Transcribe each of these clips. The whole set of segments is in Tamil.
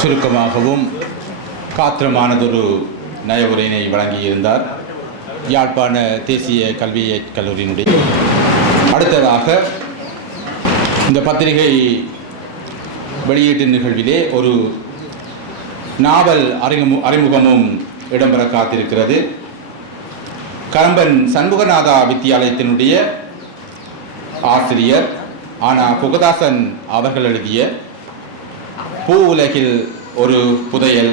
சுருக்கமாகவும் காத்திரமானதொரு நயவுரையினை வழங்கியிருந்தார் யாழ்ப்பாண தேசிய கல்வியியற் கல்லூரியினுடைய. அடுத்ததாக இந்த பத்திரிகை வெளியீட்டு நிகழ்விலே ஒரு நாவல் அறிமுகமும் இடம்பெற காத்திருக்கிறது. கரம்பன் சண்முகநாதா வித்தியாலயத்தினுடைய ஆசிரியர் ஆனா புகதாசன் அவர்கள் எழுதிய பூ உலகில் ஒரு புதையல்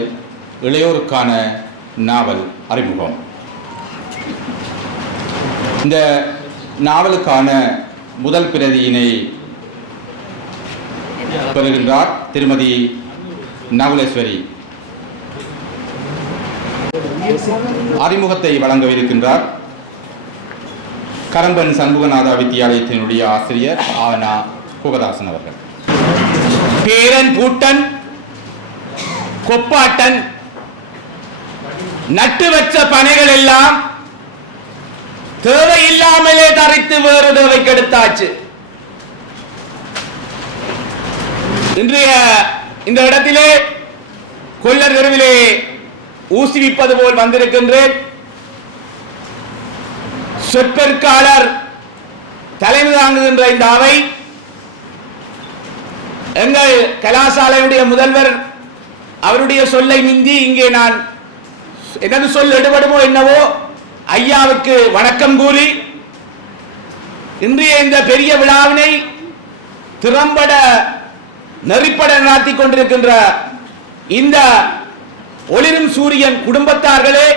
இளையோருக்கான நாவல் அறிமுகம். இந்த நாவலுக்கான முதல் பிரதியினை பெறுகின்றார் திருமதி நகுலேஸ்வரி. அறிமுகத்தை வழங்கவிருக்கின்றார் கரம்பன் சண்முகநாதா வித்தியாலயத்தினுடைய ஆசிரியர் ஆனா புகதாசன் அவர்கள். பேரன் பூட்டன் கொப்பாட்டன் நட்டு வச்ச பனைகள் எல்லாம் தேவையில்லாமலே தரித்து வேறு தேவைக்கு எடுத்தாச்சு. இன்றைய இந்த இடத்திலே கொல்லர் தெருவிலே ஊசிவிப்பது போல் வந்திருக்கின்றேன். சொற்பொற்காளர் தலைமை தாங்குகின்ற இந்த அவை எங்கள் கலாசாலையுடைய முதல்வர் அவருடைய சொல்லை மிந்தி இங்கே நான் எனது சொல் எடுபடுமோ என்னவோ ஐயாவுக்கு வணக்கம் கூறி இன்றைய இந்த பெரிய விழாவினை திறம்பட நெறிப்பட நடத்தி கொண்டிருக்கின்ற இந்த ஒளிரும் சூரியன் குடும்பத்தார்களே,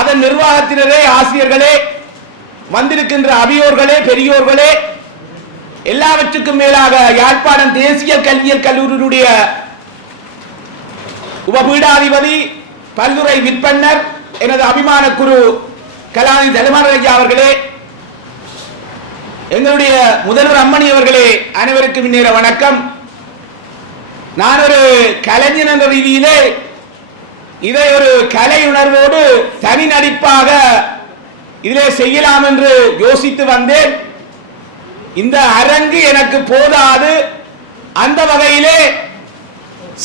அதன் நிர்வாகத்தினரே, ஆசிரியர்களே, வந்திருக்கின்ற அபியோர்களே, பெரியோர்களே, எல்லாவற்றுக்கும் மேலாக யாழ்ப்பாணம் தேசிய கல்வியியல் கல்லூரியுடைய உபபீடாதிபதி பல்துறை விற்பன்னர் எனது அபிமான குரு கலாநிதி தலமாரையா அவர்களே, எங்களுடைய முதல்வர் அம்மணி அவர்களே, அனைவருக்கும் இந்நேர வணக்கம். நான் ஒரு கலைஞன் என்ற ரீதியிலே இதை ஒரு கலை உணர்வோடு தனி நடிப்பாக இதிலே செய்யலாம் என்று யோசித்து வந்தேன். இந்த அரங்கு எனக்கு போதாது. அந்த வகையிலே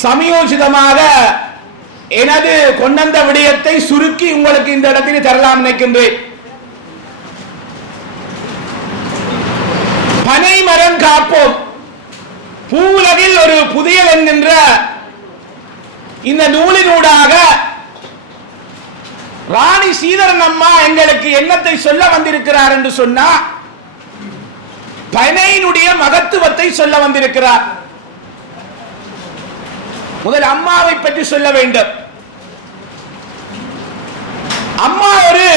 சமயோசிதமாக எனது கொண்டந்த விடயத்தை சுருக்கி உங்களுக்கு இந்த இடத்தில் தரலாம் நினைக்கின்றேன். பனை மரம் காப்போம், பூவுலகில் ஒரு புதையல் என்கின்ற இந்த நூலினூடாக ராணி சீதரன் அம்மா எங்களுக்கு என்னத்தை சொல்ல வந்திருக்கிறார் என்று சொன்னா, பனையினுடைய மகத்துவத்தை சொல்ல வந்திருக்கிறார். முதல் அம்மாவை பற்றி சொல்ல வேண்டும். அம்மா ஒரு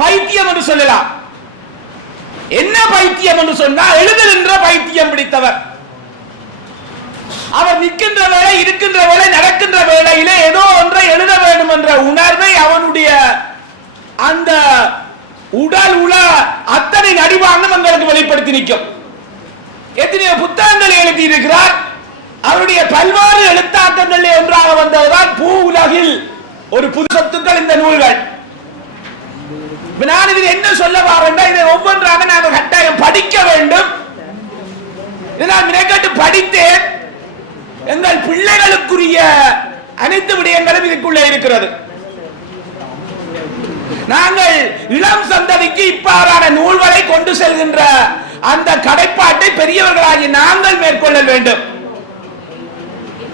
பைத்தியம் என்று சொல்லலாம். என்ன பைத்தியம் என்று சொன்னால், எழுதுகின்ற பைத்தியம் பிடித்தவர். அவர் நிற்கின்ற வேலை, இருக்கின்ற வேலை, நடக்கின்ற வேலையிலே ஏதோ ஒன்றை எழுத வேண்டும் என்ற உணர்வை அவனுடைய அந்த உடல் உல அத்தனை நடிவாங்கம் எங்களுக்கு வெளிப்படுத்தி நிற்கும். எத்தனையோ புத்தகங்களை எழுதி இருக்கிறார். அவருடைய பல்வேறு எழுத்தாக்கங்கள் ஒன்றாக வந்ததுதான் பூ உலகில் ஒரு புது சொத்துக்கள் இந்த நூல்கள். நான் இதில் என்ன சொல்ல வரேன், இதை ஒவ்வொன்றாக நாங்கள் கட்டாயம் படிக்க வேண்டும். நான் மினக்கட்டு படித்தேன். எங்கள் பிள்ளைகளுக்குரிய அனைத்து விடயங்களும் இதுக்குள்ளே இருக்கிறது. நாங்கள் இளம் சந்ததிக்கு இப்பாறான நூல்களை கொண்டு செல்கின்ற அந்த கடைப்பாட்டை பெரியவர்களாகி நாங்கள் மேற்கொள்ள வேண்டும்.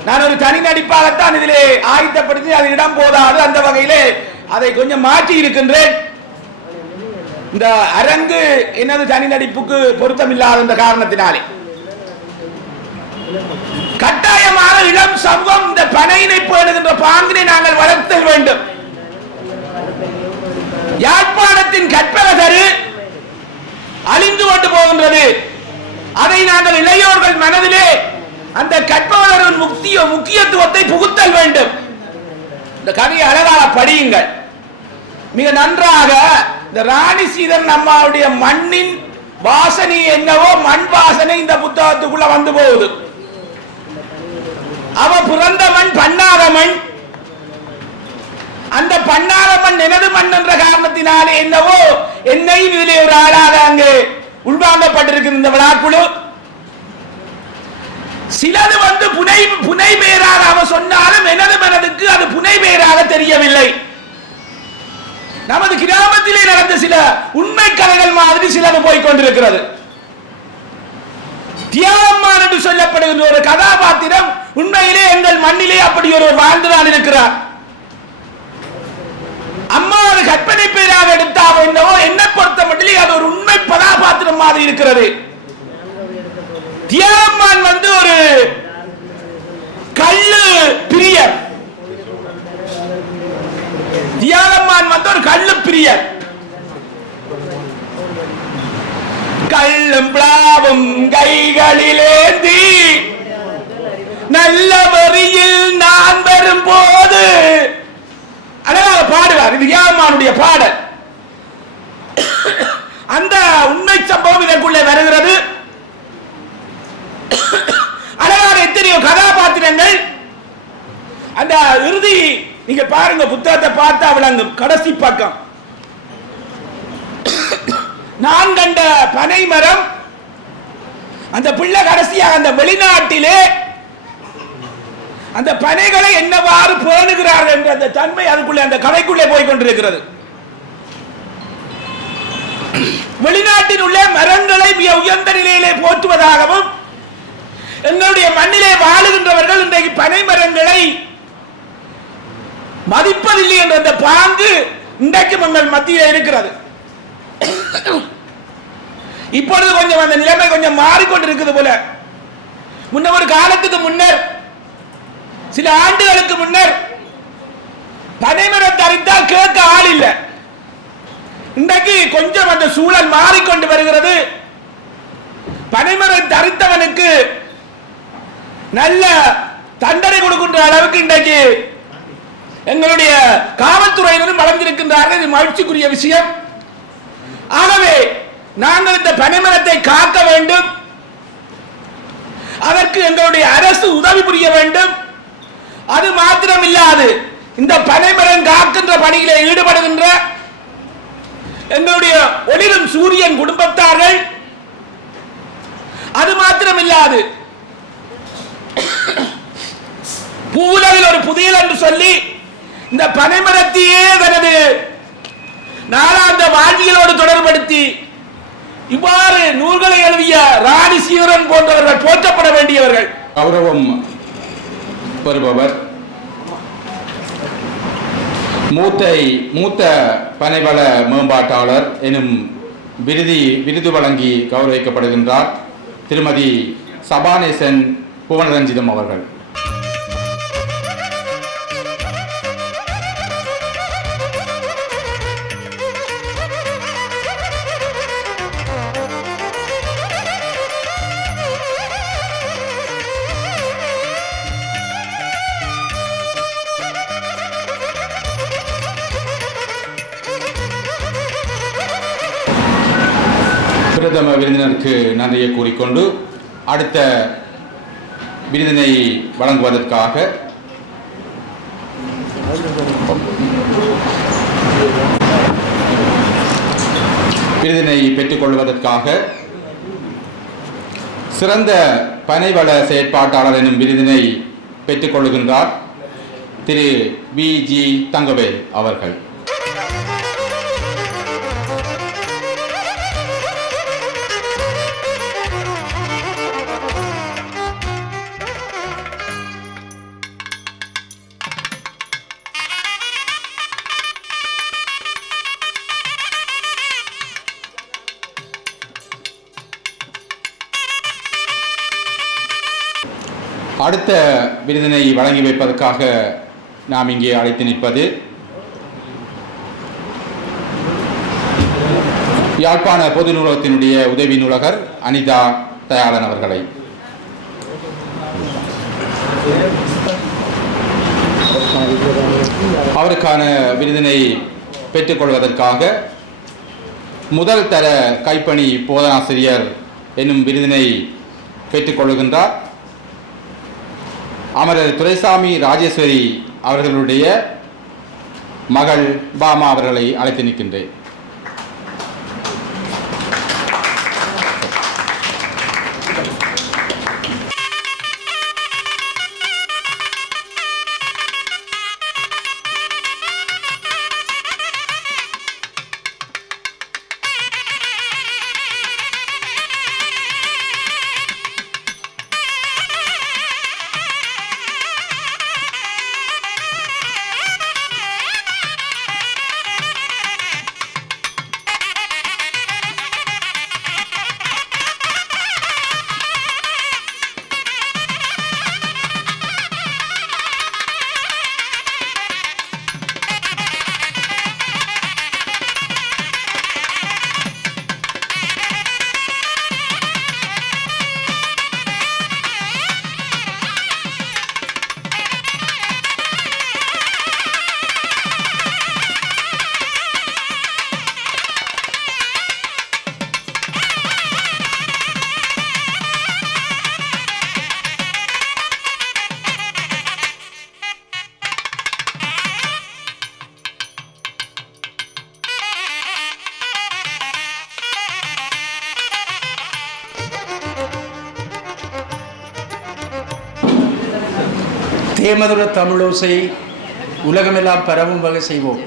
நான் ஒரு தனி நடிப்பாகத்தான் இதிலே ஆயத்தப்படுத்தி அது இடம் போதாது. அந்த வகையிலே அதை கொஞ்சம் மாற்றி இருக்கின்றேன். இந்த அரங்கு எனது தனி நடிப்புக்கு பொருத்தமில்லாத இந்த காரணத்தினாலே கட்டாயமாக இளம் சமூகம் இந்த பனையினை பேணுகின்ற பாங்கினை நாங்கள் வளர்த்தல் வேண்டும். யாழ்ப்பாணத்தின் கற்பகதரு அழிந்து கொண்டு போகின்றது. அதை நாங்கள் இளையோர்கள் மனதிலே அந்த கற்பகதரின் முக்கியத்துவத்தை புகுத்தல் வேண்டும். இந்த கதையை அழகாக படியுங்கள். மிக நன்றாக இந்த ராணி சீதரன் அம்மாவுடைய மண்ணின் வாசனை என்னவோ மண் வாசனை இந்த புத்தகத்துக்குள்ள வந்து போகுது. அவ பிறந்த மண் பண்ணாத மண். அந்த பண்ணாத மண் எனது மண் என்ற காரணத்தினாலே என்னவோ என்னையும் இதிலே ஒரு ஆளாக அங்கு உள்வாங்கப்பட்டிருக்கிற இந்த விழாக்குழு சிலது வந்து புனை பெயராக அவ சொன்னாலும் எனது மனதுக்கு அது புனை பெயராக தெரியவில்லை. நமது கிராமத்திலே நடந்த சில உண்மை கதைகள் மாதிரி சிலது போய்கொண்டிருக்கிறது. தியாகம்மான் என்று சொல்லப்படுகின்ற ஒரு கதாபாத்திரம் உண்மையிலே எங்கள் மண்ணிலே அப்படி ஒரு வாழ்ந்துதான் இருக்கிறார். அம்மா ஒரு கற்பனை பெயராக எடுத்தாவோ என்னவோ என்னை பொறுத்த மட்டிலே அது ஒரு உண்மை கதாபாத்திரம் மாதிரி இருக்கிறது. தியாகம்மான் வந்து ஒரு கள்ளு பிரியர். தியாகம்மான் வந்து ஒரு கள்ளு பிரியர். கள்ளும் பிளாவும் கைகளிலேந்தி நல்ல வரியில் நான் வரும் போது அழகாக பாடுவார். இது தியாகம்மானுடைய பாடல். அந்த உண்மை சம்பவம் இதற்குள்ளே வருகிறது. அழகான எத்தனையோ கதாபாத்திரங்கள். அந்த இறுதி நீங்க பாருங்க, புத்தகத்தை பார்த்தா விளங்கும். கடைசி பக்கம் நான் கண்ட பனை மரம், அந்த பிள்ளை கடைசியாக அந்த வெளிநாட்டிலே அந்த பனைகளை என்னவாறு பேணுகிறார்கள் என்ற அந்த தன்மை அதுக்குள்ளே அந்த கதைக்குள்ளே போய் கொண்டிருக்கிறது. வெளிநாட்டில் உள்ள மரங்களை மிக உயர்ந்த நிலையிலே போற்றுவதாகவும் எங்களுடைய மண்ணிலே வாழுகின்றவர்கள் இன்றைக்கு பனை மரங்களை மதிப்பதில்லை என்ற அந்த பாங்கு இன்றைக்கும் எங்கள் மத்தியில் இருக்கிறது. இப்பொழுது கொஞ்சம் அந்த நிலைமை கொஞ்சம் மாறிக்கொண்டிருக்கிறது போல. முன்ன ஒரு காலத்துக்கு முன்னர், சில ஆண்டுகளுக்கு முன்னர் பனைமரம் தரித்தால் கேட்க ஆள் இல்லை. இன்றைக்கு கொஞ்சம் அந்த சூழல் மாறிக்கொண்டு வருகிறது. பனைமரம் தரித்தவனுக்கு நல்ல தண்டனை கொடுக்கின்ற அளவுக்கு இன்றைக்கு எங்களுடைய காவல்துறையினரும் வளர்ந்திருக்கின்றார்கள். இது மகிழ்ச்சிக்குரிய விஷயம். ஆகவே நாங்கள் இந்த பனைமரத்தை காக்க வேண்டும். அதற்கு எங்களுடைய அரசு உதவி புரிய வேண்டும். அது மாத்திரமில்லாது இந்த பனைமரம் காக்கின்ற பணியிலே ஈடுபடுகின்ற எங்களுடைய ஒளிரும் சூரியன் குடும்பத்தார்கள், அது மாத்திரமில்லாது பூவுலகில் ஒரு புதியல் என்று சொல்லி இந்த பனைமரத்தையே தனது நாளாந்த வாழ்வியலோடு தொடர்படுத்தி இவ்வாறு நூல்களை எழுதிய ராணி சீவரன் போன்றவர்கள் போற்றப்பட வேண்டியவர்கள். கௌரவம் பெறுபவர் மூத்த பனைவள மேம்பாட்டாளர் எனும் விருது வழங்கி கௌரவிக்கப்படுகின்றார் திருமதி சபாநேசன் புவனரஞ்சிதம் அவர்கள். பிரதம விருந்தினருக்கு நன்றியை கூறிக்கொண்டு அடுத்த விருதினை வழங்குவதற்காக விருதினை பெற்றுக்கொள்வதற்காக சிறந்த பனைவள செயற்பாட்டாளர் எனும் விருதினை பெற்றுக்கொள்கின்றார் திரு வி.ஜி. தங்கவேல் அவர்கள். அடுத்த விருதினை வழங்கி வைப்பதற்காக நாம் இங்கே அழைத்து நிற்பது யாழ்ப்பாண பொது நூலகத்தினுடைய உதவி நூலகர் அனிதா தயாளன் அவர்களை. அவருக்கான விருதினை பெற்றுக்கொள்வதற்காக முதல் தர கைப்பணி போதனாசிரியர் என்னும் விருதினை பெற்றுக்கொள்கின்றார் அமரர் துரைசாமி ராஜேஸ்வரி அவர்களுடைய மகள் பாமா அவர்களை அழைத்து நிற்கின்றேன். தேமதுர தமிழோசை உலகமெல்லாம் பரவும் வகை செய்வோம்.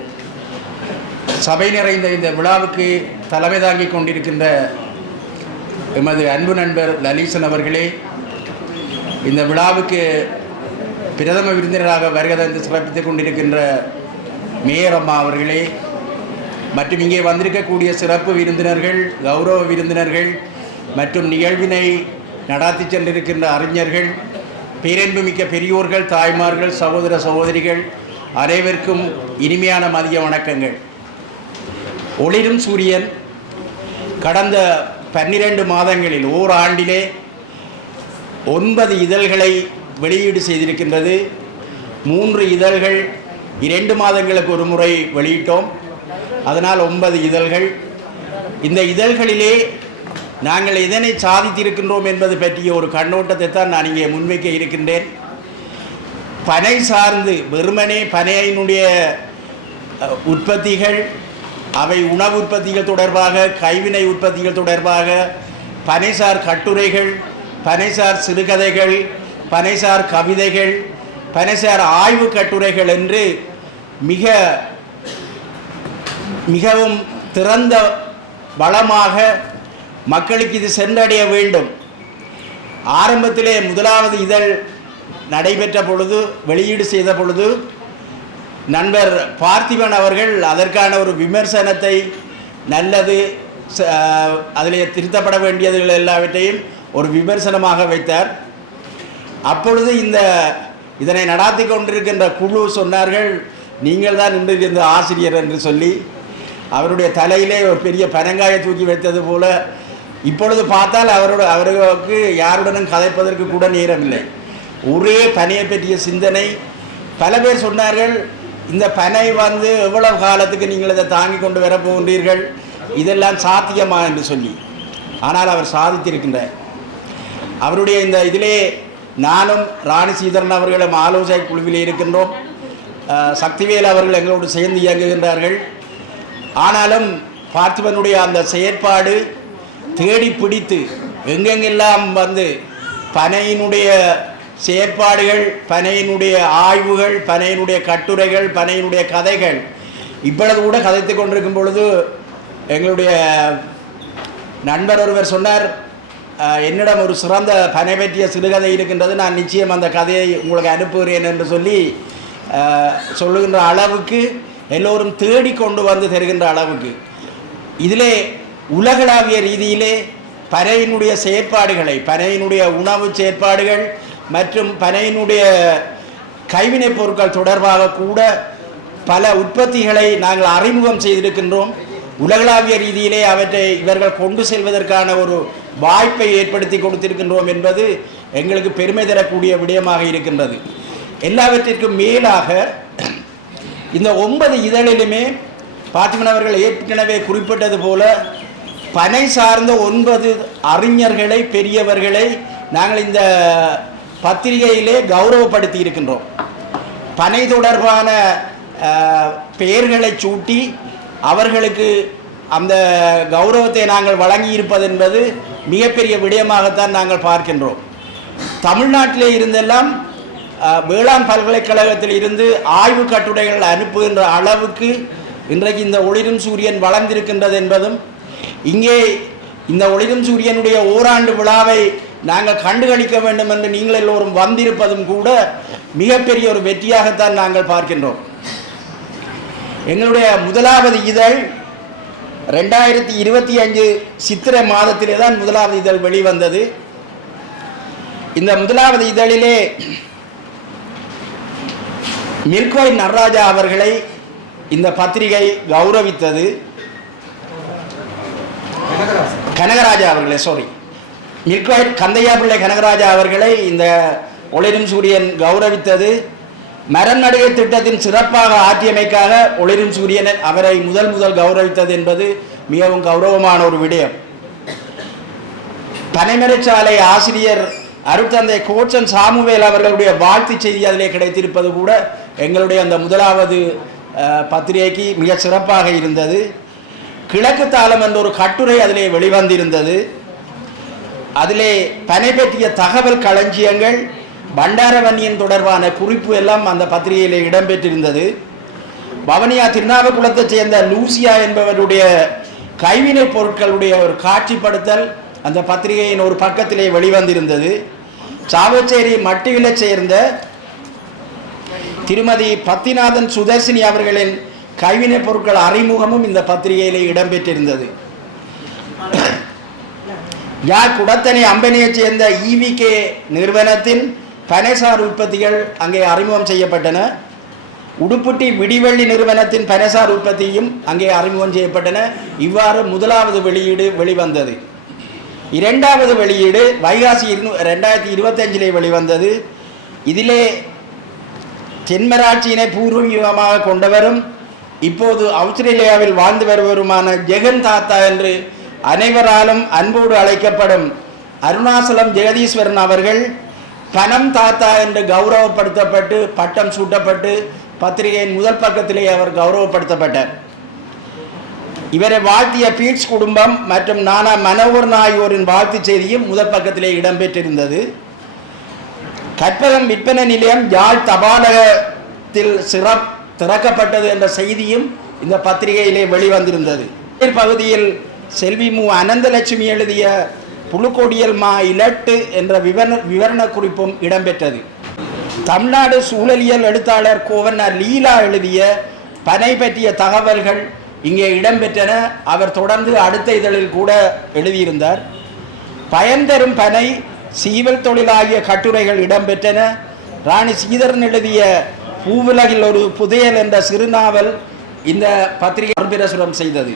சபை நிறைந்த இந்த விழாவுக்கு தலைமை தாங்கிக் கொண்டிருக்கின்ற எமது அன்பு நண்பர் லலீசன் அவர்களே, இந்த விழாவுக்கு பிரதம விருந்தினராக வருகை தந்து சிறப்பித்துக் கொண்டிருக்கின்ற மேயர் அம்மா அவர்களே, மற்றும் இங்கே வந்திருக்கக்கூடிய சிறப்பு விருந்தினர்கள், கௌரவ விருந்தினர்கள் மற்றும் நிகழ்வினை நடாத்தி சென்றிருக்கின்ற அறிஞர்கள், பேரன்புமிக்க பெரியோர்கள், தாய்மார்கள், சகோதர சகோதரிகள் அனைவருக்கும் இனிமையான மதிய வணக்கங்கள். ஒளிரும் சூரியன் கடந்த 12 மாதங்களில் ஓராண்டிலே 9 இதழ்களை வெளியீடு செய்திருக்கின்றது. 3 இதழ்கள் 2 மாதங்களுக்கு ஒரு முறை வெளியிட்டோம். அதனால் 9 இதழ்கள். இந்த இதழ்களிலே நாங்கள் எதனை சாதித்திருக்கின்றோம் என்பது பற்றிய ஒரு கண்ணோட்டத்தை தான் நான் இங்கே முன்வைக்க இருக்கின்றேன். பனை சார்ந்து வெறுமனே பனையினுடைய உற்பத்திகள், அவை உணவு உற்பத்திகள் தொடர்பாக, கைவினை உற்பத்திகள் தொடர்பாக, பனைசார் கட்டுரைகள், பனைசார் சிறுகதைகள், பனைசார் கவிதைகள், பனைசார் ஆய்வு கட்டுரைகள் என்று மிகவும் திறந்த வளமாக மக்களுக்கு இது சென்றடைய வேண்டும். ஆரம்பத்திலே முதலாவது இதழ் நடைபெற்ற பொழுது, வெளியீடு செய்த பொழுது, நண்பர் பார்த்திபன் அவர்கள் அதற்கான ஒரு விமர்சனத்தை, நல்லது அதிலே திருத்தப்பட வேண்டியதுகள் எல்லாவற்றையும் ஒரு விமர்சனமாக வைத்தார். அப்பொழுது இதனை நடாத்தி கொண்டிருக்கின்ற குழு சொன்னார்கள், நீங்கள் தான் இன்று இந்த ஆசிரியர் என்று சொல்லி அவருடைய தலையிலே ஒரு பெரிய பனங்காயை தூக்கி வைத்தது போல. இப்பொழுது பார்த்தால் அவர்களுக்கு யாருடனும் கதைப்பதற்கு கூட நேரமில்லை. ஒரே பனையை பற்றிய சிந்தனை. பல பேர் சொன்னார்கள், இந்த பனை எவ்வளவு காலத்துக்கு நீங்கள் இதை தாங்கி கொண்டு வர போகின்றீர்கள், இதெல்லாம் சாத்தியமா என்று சொல்லி. ஆனால் அவர் சாதித்திருக்கின்றார். அவருடைய இந்த இதிலே நானும் ராணி சீதரன் அவர்களும் ஆலோசனை குழுவிலே இருக்கின்றோம். சக்திவேல் அவர்கள் எங்களோடு சேர்ந்து இயங்குகின்றார்கள். ஆனாலும் பார்த்திபனுடைய அந்த செயற்பாடு தேடி பிடித்து எங்கெங்கெல்லாம் பனையினுடைய செயற்பாடுகள், பனையினுடைய ஆய்வுகள், பனையினுடைய கட்டுரைகள், பனையினுடைய கதைகள் இப்பொழுது கூட கதைத்து கொண்டிருக்கும் பொழுது எங்களுடைய நண்பர் ஒருவர் சொன்னார், என்னிடம் ஒரு சிறந்த பனை பற்றிய சிறுகதை இருக்கின்றது, நான் நிச்சயம் அந்த கதையை உங்களுக்கு அனுப்புகிறேன் என்று சொல்லி சொல்லுகின்ற அளவுக்கு, எல்லோரும் தேடி கொண்டு தருகின்ற அளவுக்கு இதிலே உலகளாவிய ரீதியிலே பனையினுடைய செயற்பாடுகளை, பனையினுடைய உணவு செயற்பாடுகள் மற்றும் பனையினுடைய கைவினைப் பொருட்கள் தொடர்பாக கூட பல உற்பத்திகளை நாங்கள் அறிமுகம் செய்திருக்கின்றோம். உலகளாவிய ரீதியிலே அவற்றை இவர்கள் கொண்டு செல்வதற்கான ஒரு வாய்ப்பை ஏற்படுத்தி கொடுத்திருக்கின்றோம் என்பது எங்களுக்கு பெருமை தரக்கூடிய விடயமாக இருக்கின்றது. எல்லாவற்றிற்கும் மேலாக இந்த 9 இதழிலுமே பார்த்திபன் அவர்கள் ஏற்கனவே குறிப்பிட்டது போல பனை சார்ந்த 9 அறிஞர்களை, பெரியவர்களை நாங்கள் இந்த பத்திரிகையிலே கௌரவப்படுத்தி இருக்கின்றோம். பனை தொடர்பான பெயர்களை சூட்டி அவர்களுக்கு அந்த கௌரவத்தை நாங்கள் வழங்கி இருப்பது என்பது மிகப்பெரிய விடயமாகத்தான் நாங்கள் பார்க்கின்றோம். தமிழ்நாட்டிலே இருந்தெல்லாம் வேளாண் பல்கலைக்கழகத்தில் இருந்து ஆய்வு கட்டுரைகள் அனுப்புகின்ற அளவுக்கு இன்றைக்கு இந்த ஒளிரும் சூரியன் வளர்ந்திருக்கின்றது என்பதும், இங்கே இந்த ஒளிரும் சூரியனுடைய ஓராண்டு விழாவை நாங்கள் கண்டுகளிக்க வேண்டும் என்று நீங்கள் எல்லோரும் வந்திருப்பதும் கூட மிகப்பெரிய ஒரு வெற்றியாகத்தான் நாங்கள் பார்க்கின்றோம். எங்களுடைய முதலாவது இதழ் 2025 சித்திரை மாதத்திலே தான் முதலாவது இதழ் வெளிவந்தது. இந்த முதலாவது இதழிலே மில்க்வைட் நடராஜா அவர்களை இந்த பத்திரிகை கௌரவித்தது. கனகராஜா அவர்களே, மில்க்வைட் கந்தையா பிள்ளை கனகராஜா அவர்களை இந்த ஒளிரும் சூரியன் கௌரவித்தது. மரம் நடுகை திட்டத்தின் சிறப்பாக ஆற்றியமைக்காக ஒளிரும் சூரியன் அவரை முதல் கௌரவித்தது என்பது மிகவும் கௌரவமான ஒரு விடயம். பனைமரச்சாலை ஆசிரியர் அருட்தந்தை கோச்சன் சாமுவேல் அவர்களுடைய வாழ்த்து செய்தி அதிலே கிடைத்திருப்பது கூட எங்களுடைய அந்த முதலாவது பத்திரிகைக்கு மிக சிறப்பாக இருந்தது. கிழக்கு தாளம் என்ற ஒரு கட்டுரை அதிலே வெளிவந்திருந்தது. அதிலே பனை பற்றிய தகவல் களஞ்சியங்கள், பண்டாரவன்னியன் தொடர்பான குறிப்பு எல்லாம் அந்த பத்திரிகையில் இடம்பெற்றிருந்தது. வவுனியா திருநாவுக்குளத்தைச் சேர்ந்த லூசியா என்பவருடைய கைவினைப் பொருட்களுடைய ஒரு காட்சிப்படுத்தல் அந்த பத்திரிகையின் ஒரு பக்கத்திலே வெளிவந்திருந்தது. சாவச்சேரி மட்டுவிலைச் சேர்ந்த திருமதி பத்திநாதன் சுதர்சினி அவர்களின் கைவினைப் பொருட்கள் அறிமுகமும் இந்த பத்திரிகையிலே இடம்பெற்றிருந்தது. குடத்தனை அம்பனியைச் சேர்ந்த EVK நிறுவனத்தின் பனைசார் உற்பத்திகள் அங்கே அறிமுகம் செய்யப்பட்டன. உடுப்புட்டி விடிவெள்ளி நிறுவனத்தின் பனைசார் உற்பத்தியும் அங்கே அறிமுகம் செய்யப்பட்டன. இவ்வாறு முதலாவது வெளியீடு வெளிவந்தது. இரண்டாவது வெளியீடு வைகாசி 2025 வெளிவந்தது. இதிலே தென்மராட்சியினை பூர்வீகமாக கொண்டவரும் இப்போது ஆஸ்திரேலியாவில் வாழ்ந்து வருவருமான ஜெகன் தாத்தா என்று அனைவராலும் அன்போடு அழைக்கப்படும் அருணாசலம் ஜெகதீஸ்வரன் அவர்கள் பனம் தாத்தா என்று கௌரவப்படுத்தப்பட்டு பட்டம் சூட்டப்பட்டு பத்திரிகையின் முதல் பக்கத்திலே அவர் கௌரவப்படுத்தப்பட்டார். இவரை வாழ்த்திய பீட்ஸ் குடும்பம் மற்றும் நானா மனோகர் ஆகியோரின் வாழ்த்து செய்தியும் முதல் பக்கத்திலே இடம்பெற்றிருந்தது. கற்பகம் விற்பனை நிலையம் யாழ் தபாலகத்தில் திறக்கப்பட்டது என்ற செய்தியும் இந்த பத்திரிகையிலே வெளிவந்திருந்தது. பகுதியில் செல்வி மு அனந்தலட்சுமி எழுதிய புழுக்கோடியல் மா இலட்டு என்ற விவரண குறிப்பும் இடம்பெற்றது. தமிழ்நாடு சூழலியல் எழுத்தாளர் கோவண்ணர் லீலா எழுதிய பனை பற்றிய தகவல்கள் இங்கே இடம்பெற்றன. அவர் தொடர்ந்து அடுத்த இதழில் கூட எழுதியிருந்தார். பயன் தரும் பனை சீவல் தொழிலாகிய கட்டுரைகள் இடம்பெற்றன. ராணி சீதரன் எழுதிய பூவுலகில் ஒரு புதையல் என்ற சிறுநாவல் இந்த பத்திரிகை பிரசுரம் செய்தது.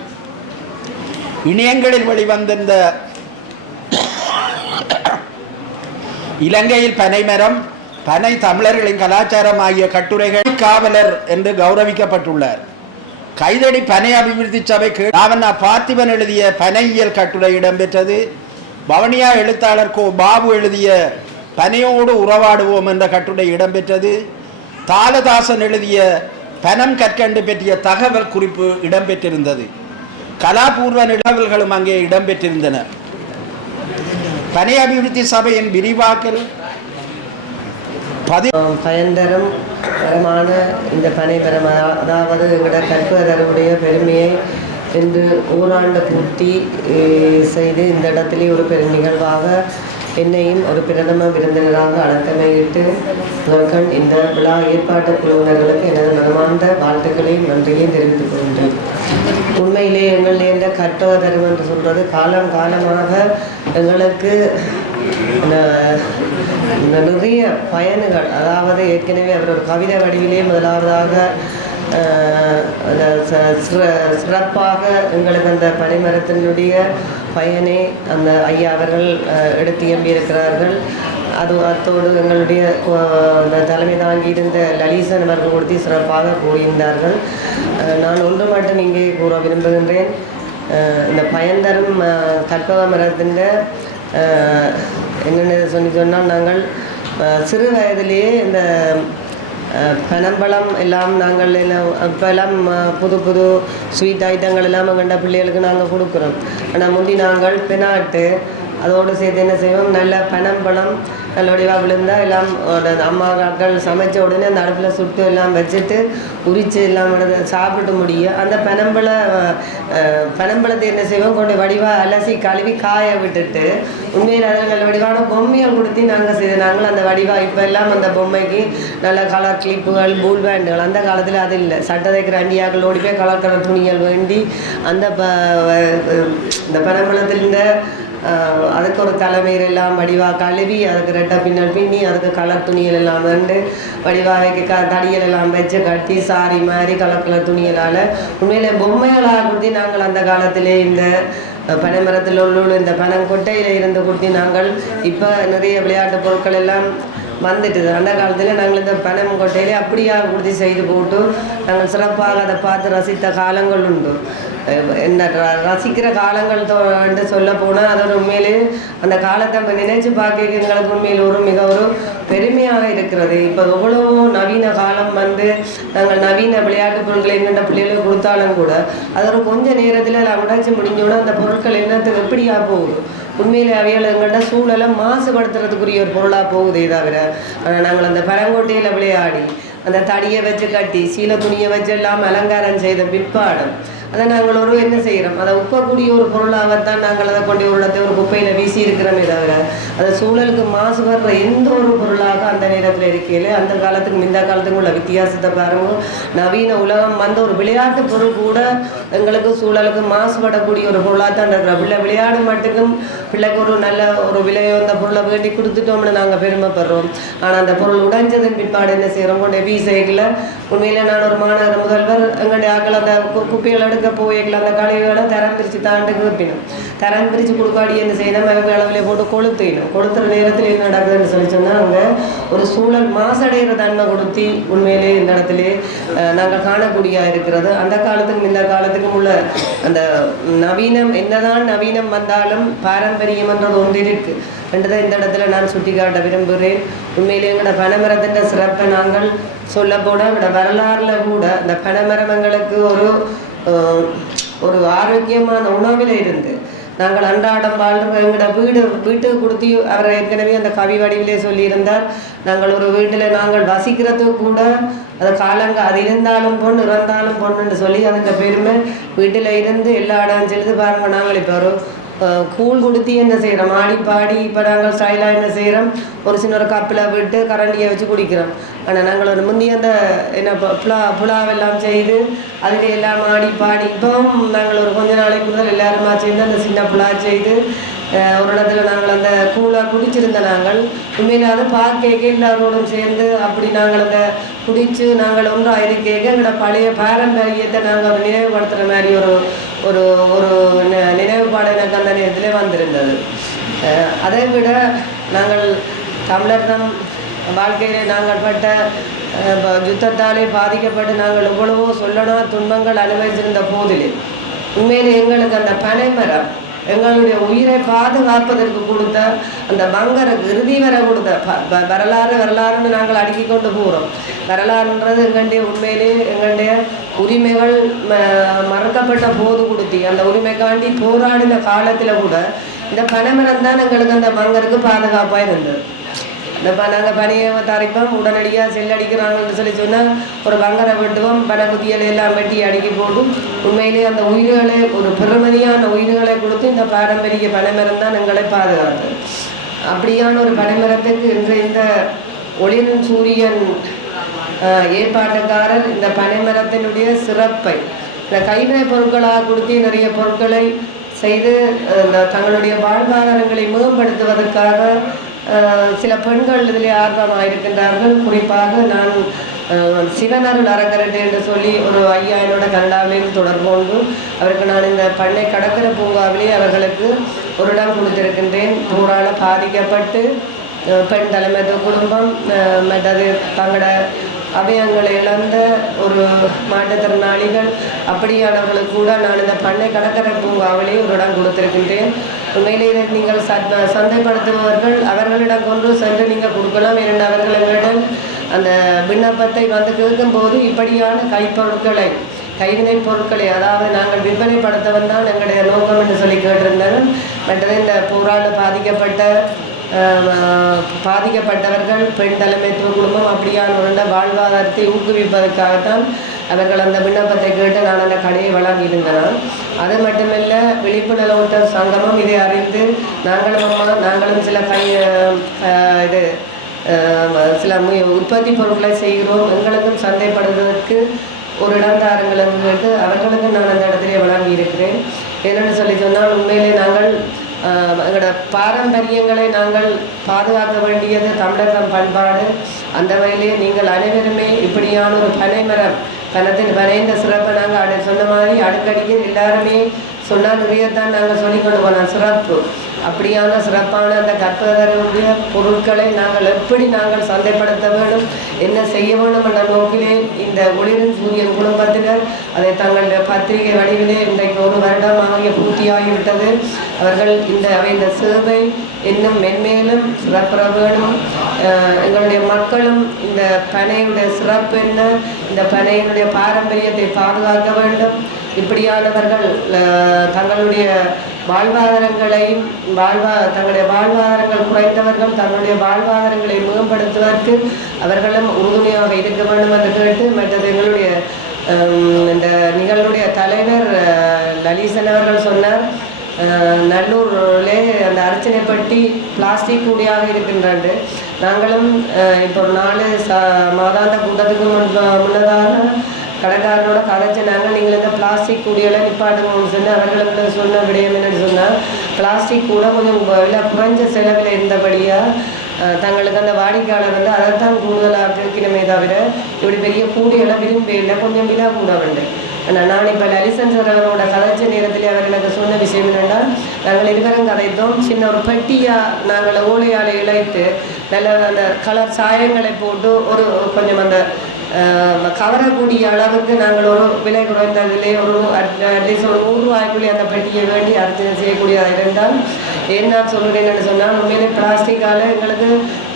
இணையங்களில் வெளிவந்திருந்த இலங்கையில் பனைமரம் பனை தமிழர்களின் கலாச்சாரம் ஆகிய கட்டுரைகள் காவலர் என்று கௌரவிக்கப்பட்டுள்ளார். கைதடி பனை அபிவிருத்தி சபை ராவண்ணா பார்த்திபன் எழுதிய பனையியல் கட்டுரை இடம்பெற்றது. வவுனியா எழுத்தாளர் கோ பாபு எழுதிய பனையோடு உறவாடுவோம் என்ற கட்டுரை இடம்பெற்றது. தாலதாசன் எழுதிய பனம் கற்கண்டு பற்றிய தகவல் குறிப்பு இடம்பெற்றிருந்தது. கலாபூர்வ நிகழ்வுகளும் அங்கே இடம்பெற்றிருந்தன. பனை அபிவிருத்தி சபையின் விரிவாக்கல் பயன்தரும் தரமான இந்த பனைமரம், அதாவது எங்களோட கற்பதருடைய பெருமையை இன்று ஓராண்டு பூர்த்தி செய்து இந்த இடத்திலே ஒரு பெரும் நிகழ்வாக என்னையும் ஒரு பிரதம விருந்தினராக அழைத்தமையிட்டு அவர்கள் இந்த விழா ஏற்பாட்டு குழுவினர்களுக்கு எனது மனமார்ந்த வாழ்த்துக்களையும் நன்றியையும் தெரிவித்துக் கொள்கின்றேன். உண்மையிலே எங்கள் இந்த கற்பதரும் என்று சொல்வது காலம் காலமாக எங்களுக்கு நிறைய பயன்கள், அதாவது ஏற்கனவே அவர் ஒரு கவிதை வடிவிலே முதலாவதாக சிறப்பாக எங்களுக்கு அந்த பனைமரத்தினுடைய பயனை அந்த ஐயா அவர்கள் எடுத்து எம்பியிருக்கிறார்கள். அத்தோடு எங்களுடைய தலைமை தாங்கியிருந்த லலிசன் அவர்கள் கொடுத்து சிறப்பாக கூறியிருந்தார்கள். நான் ஒன்று மட்டும் இங்கே கூற விரும்புகின்றேன். இந்த பயன்தரும் கற்பக மரத்தின் என்னென்ன சொன்னால் நாங்கள் சிறு வயதிலேயே இந்த பனம்பழம் எல்லாம் நாங்கள் எல்லாம் இப்போ எல்லாம் புது புது ஸ்வீட் ஐட்டங்கள் எல்லாம் கண்ட பிள்ளைகளுக்கு நாங்கள் கொடுக்குறோம். ஆனால் முந்தி நாங்கள் பெனாட்டு அதோடு சேர்த்து என்ன செய்வோம், நல்ல பனம்பழம் நல்ல வடிவாக விழுந்தால் எல்லாம் அம்மாக்கள் சமைச்ச உடனே அந்த அடுப்பில் சுட்டு எல்லாம் வச்சுட்டு உரித்து எல்லாம் சாப்பிட்டு முடியும். அந்த பனம்பழத்தை என்ன செய்வோம், கொண்டு வடிவாக அலசி கழுவி காய விட்டுட்டு உண்மையில் அதில் நல்ல வடிவான பொம்மைகள் கொடுத்து நாங்கள் நாங்கள் அந்த வடிவாக இப்போ எல்லாம் அந்த பொம்மைக்கு நல்ல கலர் கிளிப்புகள் பூல் பேண்டுகள், அந்த காலத்தில் அது இல்லை. சட்டை தைக்கிற அண்டியாக்கள் ஓடி போய் கலர் கலர் துணிகள் வேண்டி அந்த இந்த பனம்பழத்திலிருந்த அதுக்கு ஒரு தலைமையில் எல்லாம் வடிவாக கழுவி அதுக்கு ரெட்டை பின்னல் பின்னி அதுக்கு கலர் துணிகள் எல்லாம் வந்து வடிவாக தடியல் எல்லாம் வச்சு கட்டி சாரி மாதிரி கலர் கலர் துணிகளால் உண்மையிலே பொம்மைகளாக கொடுத்து நாங்கள் அந்த காலத்திலே இந்த பனைமரத்தில் உள்ள இந்த பனங்கொட்டையில் இருந்து கொடுத்து நாங்கள் இப்போ நிறைய விளையாட்டு பொருட்கள் எல்லாம் வந்துட்டுது. அந்த காலத்தில் நாங்கள் இந்த பனங்கொட்டையிலே அப்படியாக கொடுத்து செய்து போட்டு நாங்கள் சிறப்பாக அதை பார்த்து ரசித்த காலங்கள் உண்டு. என்ன ரசிக்கிற காலங்கள் என்று சொல்ல போனால் அதோட உண்மையிலே அந்த காலத்தை நம்ம நினைச்சு பார்க்க எங்களுக்கு உண்மையில் மிக ஒரு பெருமையாக இருக்கிறது. இப்போ எவ்வளோ நவீன காலம் வந்து நாங்கள் நவீன விளையாட்டு பொருட்களை எங்கள்கிட்ட பிள்ளைகளுக்கு கொடுத்தாலும் கூட அது ஒரு கொஞ்ச நேரத்தில் அதை உடைச்சி முடிஞ்சோன்னா அந்த பொருட்கள் என்னத்துக்கு எப்படியா போகுது. உண்மையிலே அவைகள் எங்கள்கிட்ட சூழலை மாசுபடுத்துறதுக்குரிய ஒரு பொருளாக போகுதே தவிர நாங்கள் அந்த பரங்கோட்டையில் விளையாடி அந்த தடியை வச்சு கட்டி சீல துணியை வச்சு எல்லாம் அலங்காரம் செய்த பிற்பாடும் அதை நாங்கள் ஒரு என்ன செய்கிறோம், அதை உப்பக்கூடிய ஒரு பொருளாகத்தான் நாங்கள் அதை கொண்டு ஒரு இடத்தை ஒரு குப்பையில் வீசி இருக்கிறோமே தவிர அதை சூழலுக்கு மாசு வர்ற எந்த ஒரு பொருளாக அந்த நேரத்தில் இருக்கையில் அந்த காலத்துக்கும் இந்த காலத்துக்கும் உள்ள வித்தியாசத்தை பாருங்க. நவீன உலகம் வந்த ஒரு விளையாட்டு பொருள் கூட எங்களுக்கு சூழலுக்கு மாசுபடக்கூடிய ஒரு பொருளாக தான் இருக்கிற பிள்ளை விளையாடு மட்டுக்கும் பிள்ளைக்கு ஒரு நல்ல ஒரு விலையோ அந்த பொருளை வேண்டி கொடுத்துட்டோம்னு நாங்கள் பெருமைப்படுறோம். ஆனால் அந்த பொருள் உடைஞ்சதன் பிற்பாடு என்ன செய்கிறோம், கொண்டு வீசைக்கில் உண்மையில் நான் ஒரு மாநகர முதல்வர் எங்களுடைய ஆக்கள் அந்த குப்பைகள் எடுக்க போய்க்கல அந்த கழிவுகளை தரம் பிரித்து தாண்டு கேட்பினோம். தரம் பிரித்து கொடுக்காடி என்ன செய்யணும், மிளகு அளவில் போட்டு கொளுத்தினோம். கொளுத்துற நேரத்தில் என்ன நடக்குதுன்னு சொல்லி சொன்னால் அங்கே ஒரு சூழல் மாசடைகிற தன்மை கொடுத்தி உண்மையிலே இந்த இடத்துல நாங்கள் காணக்கூடிய இருக்கிறது. அந்த காலத்துக்கும் இந்த காலத்துக்கும் உள்ள அந்த நவீனம் என்னதான் நவீனம் வந்தாலும் பாரம்பரியம் என்றது ஒன்று இருக்குது. ரெண்டுதான் இந்த இடத்துல நான் சுட்டி காட்ட விரும்புகிறேன். உண்மையிலே எங்களோட பனைமரத்தின் சிறப்பை நாங்கள் சொல்ல போனால் எங்களோட வரலாறில் கூட இந்த பனைமரம் எங்களுக்கு ஒரு ஆரோக்கியமான உணவில் இருந்து நாங்கள் அன்றாடம் வாழ்கிற எங்களோட வீட்டுக்கு கொடுத்து அவர் ஏற்கனவே அந்த கவி வடிவிலே சொல்லியிருந்தார். நாங்கள் ஒரு வீட்டில் நாங்கள் வசிக்கிறதுக்கு கூட அது அது இருந்தாலும் பொண்ணு இறந்தாலும் பொண்ணுன்னு சொல்லி அதுக்கு பெருமை வீட்டில் இருந்து எல்லா இடம் செலுத்து பாருங்கள். நாங்கள் இப்போ ஒரு கூழ் கொடுத்து என்ன செய்கிறோம், ஆடி பாடி இப்போ நாங்கள் ஸ்டைலாக என்ன செய்கிறோம், ஒரு சின்ன ஒரு கப்பில் விட்டு கரண்டியை வச்சு குடிக்கிறோம். ஆனால் நாங்கள் ஒரு முந்தைய அந்த என்ன புலாவெல்லாம் செய்து அதில் எல்லாம் ஆடி பாடி இப்போ நாங்கள் ஒரு கொஞ்ச நாளைக்கு முதல் எல்லாருமா சேர்ந்து அந்த சின்ன புலா செய்து ஒரு இடத்துல நாங்கள் அந்த கூழை குடிச்சிருந்த நாங்கள் உண்மையில அதை பார்க்க எல்லாரோடும் சேர்ந்து அப்படி நாங்கள் அந்த குடித்து நாங்கள் ஒன்றாக இருக்க எங்களோட பழைய பாரம்பரியத்தை நாங்கள் ஒரு நினைவுபடுத்துகிற மாதிரி ஒரு ஒரு ஒரு நினைவுபாடு எனக்கு அந்த நேரத்தில் வந்திருந்தது. அதை விட நாங்கள் தமிழர் நம் வாழ்க்கையில் நாங்கள் பட்ட யுத்தத்தாலே பாதிக்கப்பட்டு நாங்கள் எவ்வளவோ சொல்லணும் துன்பங்கள் அனுபவிச்சிருந்த போதிலே உண்மையிலே எங்களுக்கு அந்த பனைமரம் எங்களுடைய உயிரை பாதுகாப்பதற்கு கொடுத்த அந்த பங்கருக்கு இறுதி வரை கொடுத்த வரலாறுன்னு நாங்கள் அடுக்கி கொண்டு போகிறோம். வரலாறுன்றது எங்களுடைய உண்மையிலே எங்களுடைய உரிமைகள் மறக்கப்பட்ட போது கொடுத்தி அந்த உரிமைக்காண்டி போராடின காலத்தில் கூட இந்த பனைமரம் தான் எங்களுக்கு அந்த பங்கருக்கு பாதுகாப்பாக இருந்தது. நாங்கள் பனியை தரைப்போம், உடனடியாக செல்லடிக்கிறாங்கன்னு சொல்லி சொன்னால் ஒரு பங்கரை வெட்டுவோம், பனகுத்தியலை எல்லாம் வெட்டி அடுக்கி போட்டு உண்மையிலே அந்த உயிர்களை ஒரு பெருமதியான உயிர்களை கொடுத்து இந்த பாரம்பரிய பனைமரம் தான் எங்களை பாதுகாத்து. அப்படியான ஒரு பனைமரத்துக்கு இன்று இந்த ஒளிரும் சூரியன் ஏற்பாட்டுக்காரர் இந்த பனைமரத்தினுடைய சிறப்பை இந்த கைவினை பொருட்களாக கொடுத்து நிறைய பொருட்களை செய்து தங்களுடைய வாழ்வாதாரங்களை மேம்படுத்துவதற்காக சில பெண்கள் இதில் ஆர்வமாக இருக்கின்றார்கள். குறிப்பாக நான் சிவனருள் அறக்கரட்டை என்று சொல்லி ஒரு ஐயா என்னோட கனடாவிலேயும் தொடர்பு கொண்டு அவருக்கு நான் இந்த பண்ணை கடற்கரை பூங்காவிலே அவர்களுக்கு ஒரு இடம் கொடுத்திருக்கின்றேன். போரால் பாதிக்கப்பட்டு பெண் தலைமைத்துவ குடும்பம் மற்றது தங்களோட அவயங்களை இழந்த ஒரு மாற்றுத்திறனாளிகள் அப்படியானவர்களுக்கு கூட நான் இந்த பண்ணை கடற்கரை பூங்காவிலே ஒரு இடம் கொடுத்திருக்கின்றேன். உண்மையிலே இதை நீங்கள் சந்தைப்படுத்துபவர்கள் அவர்களிடம் கொண்டு சென்று நீங்கள் கொடுக்கலாம். இரண்டு அவர்கள் எங்களிடம் அந்த விண்ணப்பத்தை வந்து கேட்கும்போது இப்படியான கைப்பொருட்களை கைவினை பொருட்களை அதாவது நாங்கள் விற்பனைப்படுத்தவன் தான் எங்களுடைய நோக்கம் என்று சொல்லி கேட்டிருந்தார்கள். மற்றது இந்த போரால் பாதிக்கப்பட்டவர்கள் பெண் தலைமைத்துவ குடும்பம் அப்படியான உள்ள வாழ்வாதாரத்தை ஊக்குவிப்பதற்காகத்தான் அவர்கள் அந்த விண்ணப்பத்தை கேட்டு நான் அந்த கடையை வழங்கியிருந்தேன். அது மட்டுமல்ல விழிப்புணர்வு சங்கமம் இதை அறிந்து நாங்களும் சில சில உற்பத்தி பொருட்களை செய்கிறோம், எங்களுக்கும் சந்தைப்படுவதற்கு ஒரு இடம் தாருங்களுக்கு கேட்டு அவர்களுக்கு நான் அந்த இடத்திலே வழங்கி இருக்கிறேன். என்னென்னு சொல்லி சொன்னால் உண்மையிலே நாங்கள் எங்களோட பாரம்பரியங்களை நாங்கள் பாதுகாக்க வேண்டியது தமிழகம் பண்பாடு. அந்த வகையிலே நீங்கள் அனைவருமே இப்படியான ஒரு பனைமரம் பனைந்த சிறப்பை நாங்கள் சொன்ன மாதிரி அடுக்கடிக்கு எல்லாருமே சொன்னால் நிறையத்தான் நாங்கள் சொல்லிக்கொண்டு போனோம் சிறப்பு. அப்படியான சிறப்பான அந்த கற்பதற்குரிய பொருட்களை நாங்கள் எப்படி நாங்கள் சந்தைப்படுத்த வேண்டும், என்ன செய்ய வேண்டும் என்ற நோக்கிலே இந்த ஒளிரும் சூரியன் குடும்பத்தினர் அதை தங்களுடைய பத்திரிகை வடிவிலே இன்றைக்கு ஒரு வருடமாக பூர்த்தியாகிவிட்டது. அவர்கள் இந்த சேவை இன்னும் மென்மேலும் சிறப்புற வேணும். எங்களுடைய மக்களும் இந்த பனையுடைய சிறப்பு என்ன, இந்த பனையினுடைய பாரம்பரியத்தை பாதுகாக்க வேண்டும். இப்படியானவர்கள் தங்களுடைய வாழ்வாதாரங்களையும் தங்களுடைய வாழ்வாதாரங்கள் குறைந்தவர்கள் தங்களுடைய வாழ்வாதாரங்களை மேம்படுத்துவதற்கு அவர்களும் உறுதுணையாக இருக்க வேண்டும் என்று கேட்டு மற்றது எங்களுடைய இந்த நிகழ்வுடைய தலைவர் லலிசன் அவர்கள் சொன்னார், நல்லூரிலே அந்த அர்ச்சனைப்பட்டி பிளாஸ்டிக் கூடியாக இருக்கின்றது. நாங்களும் இப்போ ஒரு 4 மாதாந்த கூட்டத்துக்கு முன்னதாக கடைக்காரனோட கதைச்சு நாங்கள் நீங்கள் இந்த பிளாஸ்டிக் கூடியெல்லாம் நிப்பாட்டுங்கன்னு சொன்னால் அவர்களுக்கு சொன்ன விடயம் என்னன்னு சொன்னால் பிளாஸ்டிக் கூட கொஞ்சம் விலை குறைஞ்ச செலவில் இருந்தபடியாக தங்களுக்கு அந்த வாடிக்கையாளர் வந்து அதைத்தான் கூடுதலாக கேட்கணுமே தவிர இப்படி பெரிய கூடியெல்லாம் விரும்பி இல்லை, கொஞ்சம் விழா கூட உண்டு. ஆனால் நான் இப்போ லலிசன் சார் அவரோட கதைச்ச நேரத்தில் அவர் எனக்கு சொன்ன விஷயம் என்னென்னா, நாங்கள் இருவரும் கதைத்தோம், சின்ன ஒரு பெட்டியாக நாங்கள் ஓலையால் இழைத்து நல்ல அந்த கலர் சாயங்களை போட்டு ஒரு கொஞ்சம் அந்த கவரக்கூடிய அளவுக்கு நாங்கள் ஒரு விலை குறைந்ததிலே ஒரு அட்லீஸ்ட் ஒரு 100 ரூபாய்க்குள்ளே அந்த பெட்டியை வேண்டி அர்ச்சனை செய்யக்கூடியதாக இருந்தால் ஏன் நான் சொல்கிறேன் என்னென்னு சொன்னால், உண்மையிலே பிளாஸ்டிக்கால் எங்களுக்கு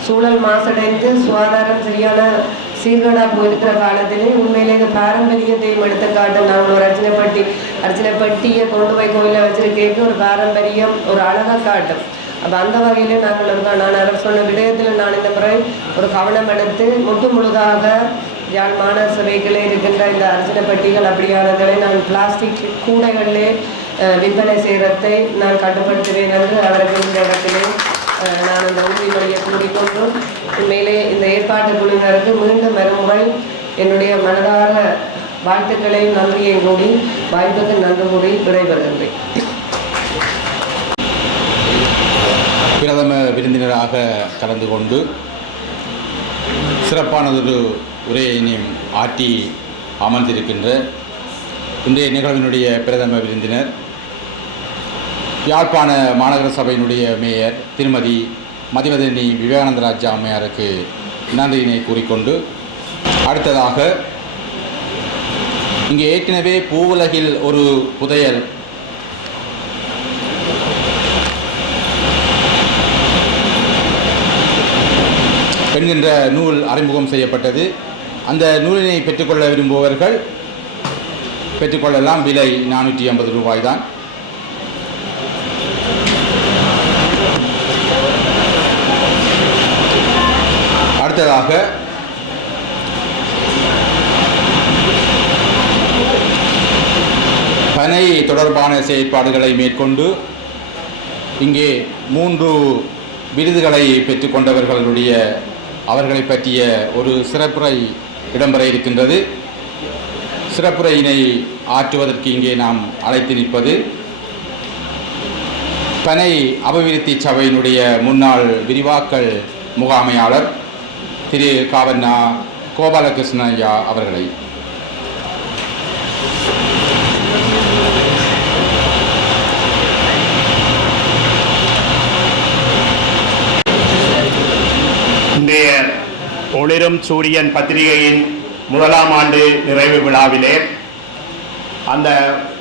சூழல் மாசடைந்து சுகாதாரம் சரியான சீர்கேடாக போயிருக்கிற காலத்திலே உண்மையிலே இந்த பாரம்பரியத்தையும் எடுத்து காட்டும். நாங்கள் ஒரு அர்ச்சனை பட்டியை கொண்டு போய் கோயிலில் வச்சிருக்கேக்கு ஒரு பாரம்பரியம் ஒரு அழகாக காட்டும். அப்போ அந்த வகையில் நாங்கள் இருக்கோம். நான் அவர் சொன்ன விடயத்தில் நான் இந்த முறை ஒரு கவனம் எடுத்து முழுதாக யாழ் மாநகர சபைகளே இருக்கின்ற இந்த அர்ச்சனை பட்டிகள் அப்படியானதை நான் பிளாஸ்டிக் கூடைகளிலே விற்பனை செய்கிறதை நான் கட்டுப்படுத்துவேன் என்று அவருக்கு இந்த இடத்திலே நான் அந்த உறுதிமொழியை கூறிக்கொண்டு உண்மையிலே இந்த ஏற்பாட்டு குழுவினருக்கு மீண்டும் மறுமுறை என்னுடைய மனதார வாழ்த்துக்களையும் நன்றியை கூடி வாய்ப்புக்கு நன்றி கூறி விடைபெறுகின்றேன். பிரதம விருந்தினராக கலந்து கொண்டு சிறப்பானதொரு உரையினையும் ஆற்றி அமர்ந்திருக்கின்ற இன்றைய நிகழ்வினுடைய பிரதம விருந்தினர் யாழ்ப்பாண மாநகர சபையினுடைய மேயர் திருமதி மதிவதனி விவேகானந்தராஜா அம்மையாருக்கு நன்றியினை கூறிக்கொண்டு, அடுத்ததாக இங்கே ஏற்கனவே பூவுலகில் ஒரு புதையல் என்கின்ற நூல் அறிமுகம் செய்யப்பட்டது. அந்த நூலினை பெற்றுக்கொள்ள விரும்புபவர்கள் பெற்றுக்கொள்ளலாம். விலை 450 ரூபாய் தான். அடுத்ததாக பனை தொடர்பான செயற்பாடுகளை மேற்கொண்டு இங்கே 3 விருதுகளை பெற்றுக்கொண்டவர்களுடைய அவர்களை பற்றிய ஒரு சிறப்புரை இடம்பெற இருக்கின்றது. சிறப்புரையினை ஆற்றுவதற்கு இங்கே நாம் அழைத்து நிற்பது பனை அபிவிருத்தி சபையினுடைய முன்னாள் விரிவாக்கல் முகாமையாளர் திரு காவண்ணா கோபாலகிருஷ்ணய்யா அவர்களை. இன்றைய ஒளிரும் சூரியன் பத்திரிகையின் 1ஆம் ஆண்டு நிறைவு விழாவிலே அந்த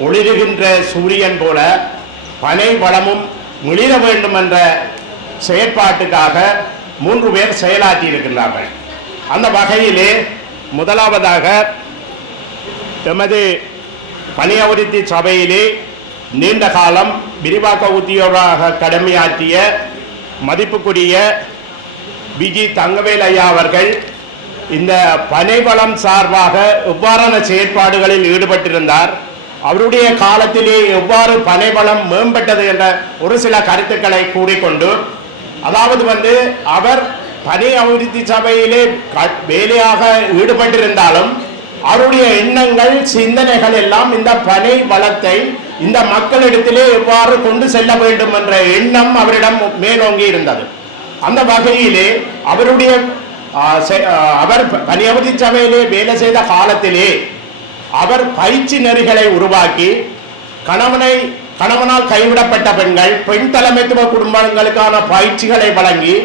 ஒளிருகின்ற சூரியன் போல பனை வளமும் மிளிர வேண்டும் என்ற செயற்பாட்டுக்காக 3 பேர் செயலாற்றி இருக்கின்றார்கள். அந்த வகையிலே முதலாவதாக எமது பனை அபிவிருத்தி சபையிலே நீண்ட காலம் விரிவாக்க உத்தியோகமாக கடமையாற்றிய மதிப்புக்குரிய பிஜி தங்கவேல் ஐயா அவர்கள் இந்த பனைவளம் சார்பாக எவ்வாறான செயற்பாடுகளில் ஈடுபட்டிருந்தார், அவருடைய காலத்திலே எவ்வாறு பனைவளம் மேம்பட்டது என்ற ஒரு சில கருத்துக்களை கூறிக்கொண்டு, அதாவது அவர் பனை அபிவிருத்தி சபையிலே வேலையாக ஈடுபட்டிருந்தாலும் அவருடைய எண்ணங்கள் சிந்தனைகள் எல்லாம் இந்த பனை வளத்தை இந்த மக்களிடத்திலே எவ்வாறு கொண்டு செல்ல வேண்டும் என்ற எண்ணம் அவரிடம் மேலோங்கி இருந்தது. அந்த வகையிலே அவர் பனை அபிவிருத்தி சபையிலே வேலை செய்த காலத்திலே அவர் பயிற்சி நெறிகளை உருவாக்கி கணவனால் கைவிடப்பட்ட பெண்கள் பெண் தலைமைத்துவ குடும்பங்களுக்கான பயிற்சிகளை வழங்கி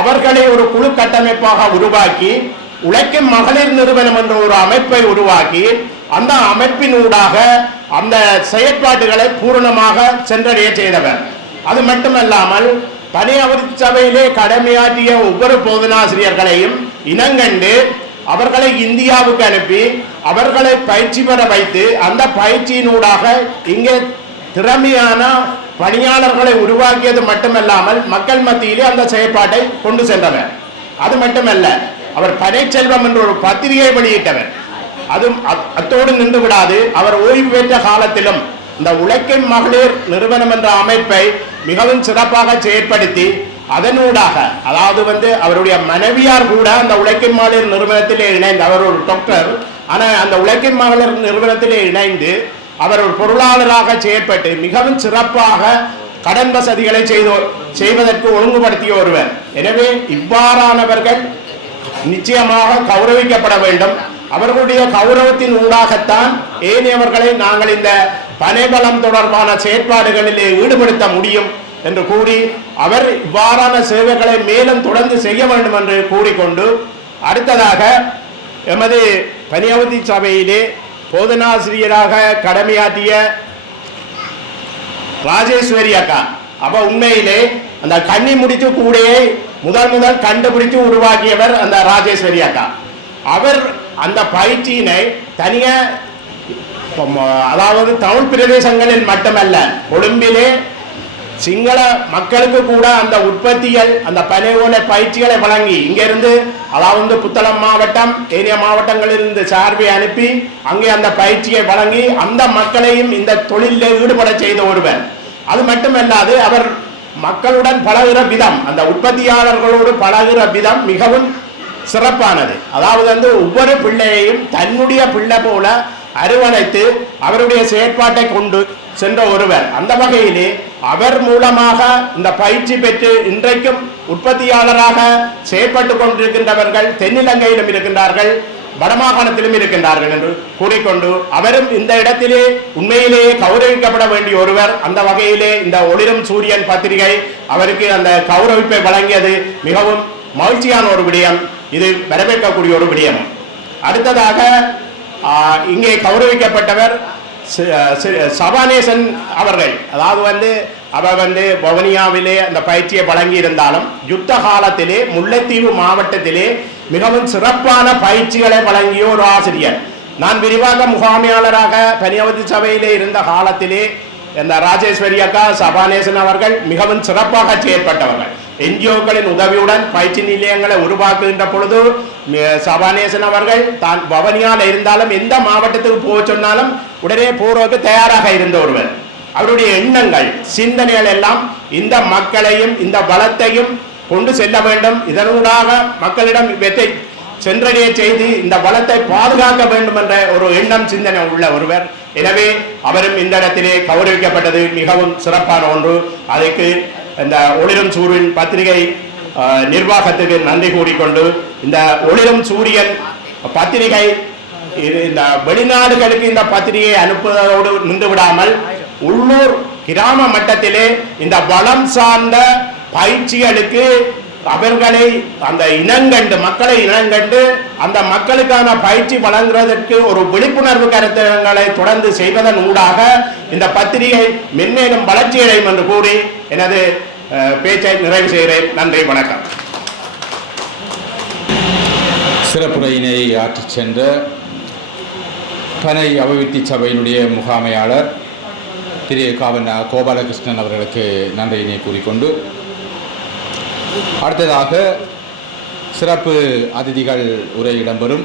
அவர்களை ஒரு குழு கட்டமைப்பாக உருவாக்கி உழைக்கும் மகளிர் நிறுவனம் என்ற ஒரு அமைப்பை உருவாக்கி அந்த அமைப்பினூடாக அந்த செயற்பாடுகளை பூரணமாக சென்றடைய செய்தவர். அது மட்டுமல்லாமல் பனை அபிவிருத்தி சபையிலே கடமையாற்றிய ஒவ்வொரு போதனாசிரியர்களையும் இனங்கண்டு அவர்களை இந்தியாவுக்கு அனுப்பி அவர்களை பயிற்சி பெற வைத்து அந்த பயிற்சியினூடாக இங்கே திறமையான பணியாளர்களை உருவாக்கியது மட்டுமல்லாமல் மக்கள் மத்தியிலே அந்த செயற்பாட்டை கொண்டு சென்றவர். அது மட்டுமல்ல, அவர் பனைச்செல்வம் என்ற ஒரு பத்திரிகை வெளியிட்டவர். அதுவும் அத்தோடு நின்று விடாது, அவர் ஓய்வு பெற்ற காலத்திலும் இந்த உழைக்கும் மகளிர் நிறுவனம் என்ற அமைப்பை மிகவும் சிறப்பாக செயற்படுத்தி அதனூடாக, அதாவது அவருடைய மனைவியார் கூட அந்த உழைக்கும் மகளிர் நிறுவனத்திலே இணைந்து, அவர் ஒரு டாக்டர், ஆனால் அந்த உழைக்கும் மகளிர் நிறுவனத்திலே இணைந்து அவர் ஒரு பொருளாளராக செயற்பட்டு மிகவும் சிறப்பாக கடன் வசதிகளை செய்வதற்கு ஒழுங்குபடுத்திய ஒருவர். எனவே இவ்வாறானவர்கள் நிச்சயமாக கௌரவிக்கப்பட வேண்டும். அவர்களுடைய கௌரவத்தின் ஊடாகத்தான் ஏனையவர்களை நாங்கள் இந்த பனைபலம் தொடர்பான செயற்பாடுகளிலே ஈடுபடுத்த முடியும் என்று கூறி, அவர் இவ்வாறான சேவைகளை மேலும் தொடர்ந்து செய்ய வேண்டும் என்று கூறிக்கொண்டு, அடுத்ததாக எமது பனியவதி சபையிலே போதனாசிரியராக கடமையாற்றிய ராஜேஸ்வரி அக்கா, அப்ப உண்மையிலே அந்த கன்னி முடிச்சு கூடையை முதல் கண்டுபிடித்து உருவாக்கியவர் அந்த ராஜேஸ்வரி அக்கா. அவர் அந்த பயிற்சியினை தனியா, அதாவது தமிழ் பிரதேசங்களில் மட்டுமல்ல, கொழும்பிலே சிங்கள மக்களுக்கு கூட அந்த உற்பத்திகள், அந்த பனையோலை பயிற்சிகளை வழங்கி இங்கிருந்து, அதாவது புத்தளம் மாவட்டம் ஏனைய மாவட்டங்களிலிருந்து சார்பை அனுப்பி அங்கே அந்த பயிற்சியை வழங்கி அந்த மக்களையும் இந்த தொழிலில் ஈடுபட செய்த ஒருவர். அது மட்டுமல்லாது அவர் மக்களுடன் பழகுற விதம், அந்த உற்பத்தியாளர்களோடு பழகுற விதம் மிகவும் சிறப்பானது. அதாவது ஒவ்வொரு பிள்ளையையும் தன்னுடைய பிள்ளை போல அரவணைத்து அவருடைய செயற்பாட்டை கொண்டு சென்ற ஒருவர். அந்த வகையிலே அவர் மூலமாக இந்த பயிற்சி பெற்று இன்றைக்கும் உற்பத்தியாளராக செயற்பட்டு கொண்டிருக்கின்றவர்கள் தென்னிலங்கையிலும் இருக்கின்றார்கள், வடமாகாணத்திலும் இருக்கின்றார்கள் என்று கூறிக்கொண்டு, அவரும் இந்த இடத்திலே உண்மையிலேயே கௌரவிக்கப்பட வேண்டிய ஒருவர். அந்த வகையிலே இந்த ஒளிரும் சூரியன் பத்திரிகை அவருக்கு அந்த கௌரவிப்பை வழங்கியது மிகவும் மகிழ்ச்சியான ஒரு விடயம். இது வரவேற்கக்கூடிய ஒரு விடயம். அடுத்ததாக இங்கே கௌரவிக்கப்பட்டவர் சபானேசன் அவர்கள். அதாவது அவர் வவுனியாவிலே அந்த பயிற்சியை வழங்கி இருந்தாலும் யுத்த காலத்திலே முல்லைத்தீவு மாவட்டத்திலே மிகவும் சிறப்பான பயிற்சிகளை வழங்கிய ஒரு ஆசிரியர். நான் விரிவாக முகாமையாளராக பனியவதி சபையிலே இருந்த காலத்திலே இந்த ராஜேஸ்வரி அக்கா, சபானேசன் அவர்கள் மிகவும் சிறப்பாக செயற்பட்டவர்கள். என்ஜிஓக்களின் உதவியுடன் பயிற்சி நிலையங்களை உருவாக்குகின்ற பொழுது சபானேசன் அவர்கள் தான் வவுனியாவில் இருந்தாலும் எந்த மாவட்டத்துக்கு போக சொன்னாலும் உடனே போறதுக்கு தயாராக இருந்த ஒருவர். அவருடைய எண்ணங்கள், சிந்தனைகள் எல்லாம் இந்த மக்களையும் இந்த வளத்தையும் கொண்டு செல்ல வேண்டும், இதனூடாக மக்களிடம் இவற்றை சென்றடைய செய்து இந்த வளத்தை பாதுகாக்க வேண்டும் என்ற ஒரு எண்ணம், சிந்தனை உள்ள ஒருவர். எனவே அவரும் இந்த இடத்திலே கௌரவிக்கப்பட்டது மிகவும் சிறப்பான ஒன்று. அதற்கு இந்த ஒளிரும் சூரியன் பத்திரிகை நிர்வாகத்துக்கு நன்றி கூறிக்கொண்டு, இந்த ஒளிரும் சூரியன் பத்திரிகை இந்த வெளிநாடுகளுக்கு இந்த பத்திரிகை அனுப்புவதோடு நின்று விடாமல் உள்ளூர் கிராம மட்டத்திலே இந்த வளம் சார்ந்த பயிற்சிகளுக்கு அவர்களை அந்த இனங்கண்டு, மக்களை இனங்கண்டு அந்த மக்களுக்கான பயிற்சி வழங்குவதற்கு ஒரு விழிப்புணர்வு கருத்தங்களை தொடர்ந்து செய்வதன் ஊடாக இந்த பத்திரிகை மென்மேலும் வளர்ச்சியடையும் என்று கூறி எனது பேச்சை நிறைவு செய்கிறேன். நன்றி, வணக்கம். சிறப்புரையினை ஆற்றிச் சென்ற பனை அபிவிருத்தி சபையினுடைய முகாமையாளர் திரு காவண்ணா கோபாலகிருஷ்ணன் அவர்களுக்கு நன்றியினை கூறிக்கொண்டு, அடுத்ததாக சிறப்பு அதிதிகள் உரை இடம்பெறும்.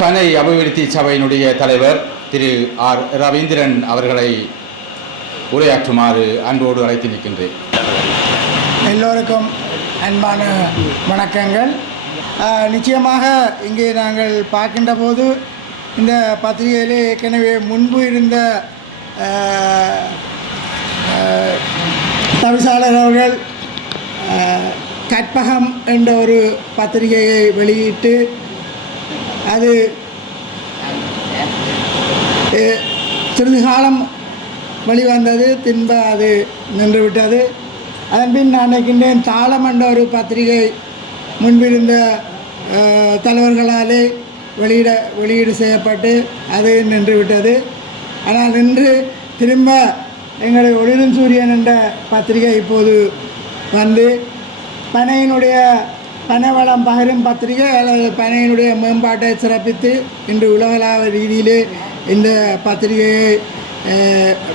பனை அபிவிருத்தி சபையினுடைய தலைவர் திரு ஆர் ரவீந்திரன் அவர்களை உரையாற்றுமாறு அன்போடு அழைத்து நிற்கின்றேன். எல்லோருக்கும் அன்பான வணக்கங்கள். நிச்சயமாக இங்கே நாங்கள் பார்க்கின்ற போது இந்த பத்திரிகையிலே ஏற்கனவே முன்பு இருந்த தவிசாளர் அவர்கள் கற்பகம் என்ற ஒரு பத்திரிகையை வெளியிட்டு அது சிறிது காலம் வெளிவந்தது, பின்பு அது நின்றுவிட்டது. அதன்பின் நான் நினைக்கின்றேன் தாளம் என்ற ஒரு பத்திரிகை முன்பிருந்த தலைவர்களாலே வெளியீடு செய்யப்பட்டு அது நின்றுவிட்டது. ஆனால் இன்று திரும்ப எங்களுடைய ஒளிரும் சூரியன் என்ற பத்திரிகை இப்போது வந்து பனையினுடைய பனைவளம் பகிரும் பத்திரிகை அல்லது பனையினுடைய மேம்பாட்டை சிறப்பித்து இன்று உலகளாவிய ரீதியிலே இந்த பத்திரிகையை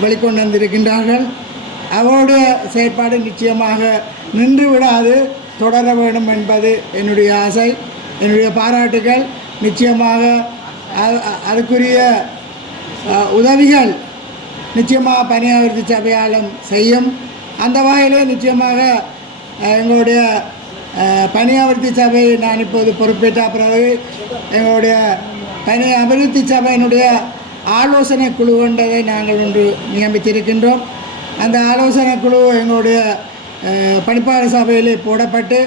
வெளிக்கொண்டு வந்திருக்கின்றார்கள். அவருடைய செயற்பாடு நிச்சயமாக நின்று விடாது, தொடர வேண்டும் என்பது என்னுடைய ஆசை, என்னுடைய பாராட்டுகள். நிச்சயமாக அதுக்குரிய உதவிகள் நிச்சயமாக பனி அபிவிருத்தி சபையாலும் செய்யும். அந்த வகையிலே நிச்சயமாக எங்களுடைய பனி அபிவிருத்தி சபை நான் இப்போது பொறுப்பேற்ற பிறகு எங்களுடைய பனி அபிவிருத்தி சபையினுடைய ஆலோசனை குழு கொண்டதை நாங்கள் ஒன்று நியமித்திருக்கின்றோம். அந்த ஆலோசனை குழு எங்களுடைய பணிப்பாளர் சபையிலே போடப்பட்டு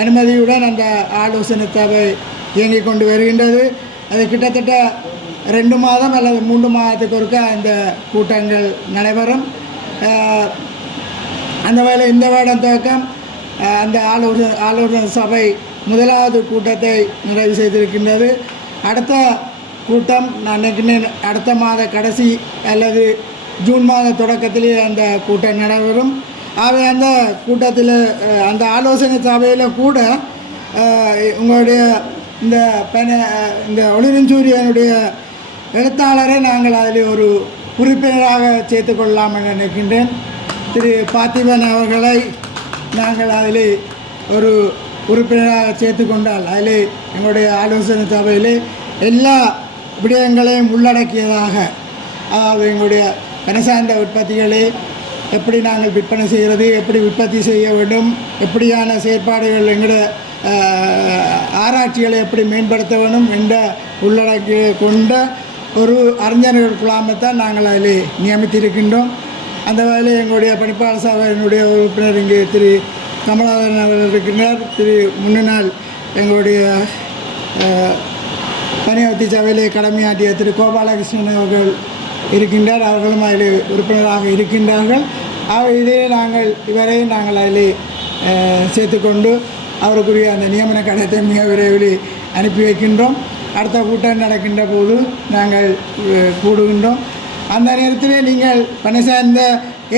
அனுமதியுடன் அந்த ஆலோசனை சபை இயங்கிக் கொண்டு வருகின்றது. அது கிட்டத்தட்ட 2 மாதம் அல்லது 3 மாதத்துக்கு ஒருக்கா இந்த கூட்டங்கள் நடைபெறும். அந்த வகையில் இந்த வருடம் துவக்கம் அந்த ஆலோசனை சபை முதலாவது கூட்டத்தை நிறைவு செய்திருக்கின்றது. அடுத்த கூட்டம் நான் நினைக்கிறேன் அடுத்த மாத கடைசி அல்லது ஜூன் மாத தொடக்கத்திலே அந்த கூட்டம் நடைபெறும். ஆகவே அந்த கூட்டத்தில் அந்த ஆலோசனை சபையில் கூட உங்களுடைய இந்த ஒளிரஞ்சூரியனுடைய எழுத்தாளரை நாங்கள் அதில் ஒரு உறுப்பினராக சேர்த்துக்கொள்ளலாம் என்று நினைக்கின்றேன். திரு பார்த்திபன் அவர்களை நாங்கள் அதில் ஒரு உறுப்பினராக சேர்த்து கொண்டால் அதில் எங்களுடைய ஆலோசனை சபையில் எல்லா விடயங்களையும் உள்ளடக்கியதாக, அதாவது எங்களுடைய பனை சார்ந்த உற்பத்திகளை எப்படி நாங்கள் விற்பனை செய்கிறது, எப்படி உற்பத்தி செய்ய வேண்டும், எப்படியான செயற்பாடுகள் எங்களுடைய ஆராய்ச்சிகளை எப்படி மேம்படுத்த வேண்டும் என்ற உள்ளடக்கிய கொண்ட ஒரு அறிஞர்கள் குழாமைத்தான் நாங்கள் அதில் நியமித்திருக்கின்றோம். அந்த வகையில் எங்களுடைய பணிப்பாளர் சபையினுடைய உறுப்பினர் இங்கே திரு கமலாதரன் அவர்கள் இருக்கின்றார். முன்னாள் எங்களுடைய பனி அபிவிருத்தி சபையிலே கடமையாற்றிய திரு கோபாலகிருஷ்ணன் அவர்கள் இருக்கின்றார். அவர்களும் அதில் உறுப்பினராக இருக்கின்றார்கள். இதிலே இவரையும் நாங்கள் அதில் சேர்த்துக்கொண்டு அவருக்குரிய அந்த நியமன கடிதத்தை மிக விரைவில் அனுப்பி வைக்கின்றோம். அடுத்த கூட்டம் நடக்கின்ற போது நாங்கள் கூடுகின்றோம். அந்த நேரத்திலே நீங்கள் பணி சார்ந்த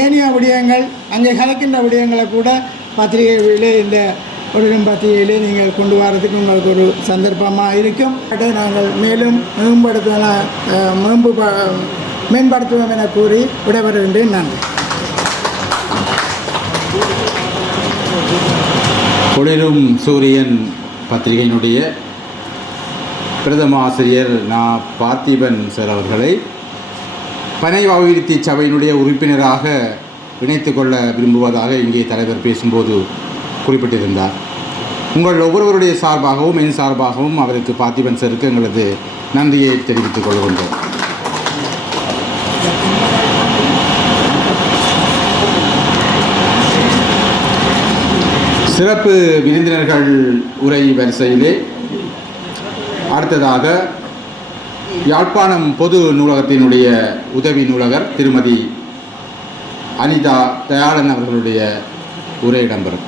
ஏனைய விடயங்கள் அங்கே கலக்கின்ற விடயங்களை கூட பத்திரிகைகளிலே இந்த ஒளிரும் பத்திரிகையிலே நீங்கள் கொண்டு வரதுக்கு உங்களுக்கு ஒரு சந்தர்ப்பமாக இருக்கும். அதை நாங்கள் மேலும் மேம்படுத்துவோம் என கூறி விடைபெறுகின்றேன். நன்றி. ஒளிரும் சூரியன் பத்திரிகையினுடைய பிரதம ஆசிரியர் பார்த்திபன் சார் அவர்களை பனை அபிவிருத்தி சபையினுடைய உறுப்பினராக இணைத்து கொள்ள விரும்புவதாக இங்கே தலைவர் பேசும்போது குறிப்பிட்டிருந்தார். உங்கள் ஒவ்வொருவருடைய சார்பாகவும் என் சார்பாகவும் அவருக்கு பார்த்திபன் சாருக்கு எங்களது நன்றியை தெரிவித்துக் கொள்கின்றோம். சிறப்பு விருந்தினர்கள் உரை வரிசையிலே அடுத்ததாக யாழ்ப்பாணம் பொது நூலகத்தினுடைய உதவி நூலகர் திருமதி அனிதா தயாளன் அவர்களுடைய உரை இடம்பெறும்.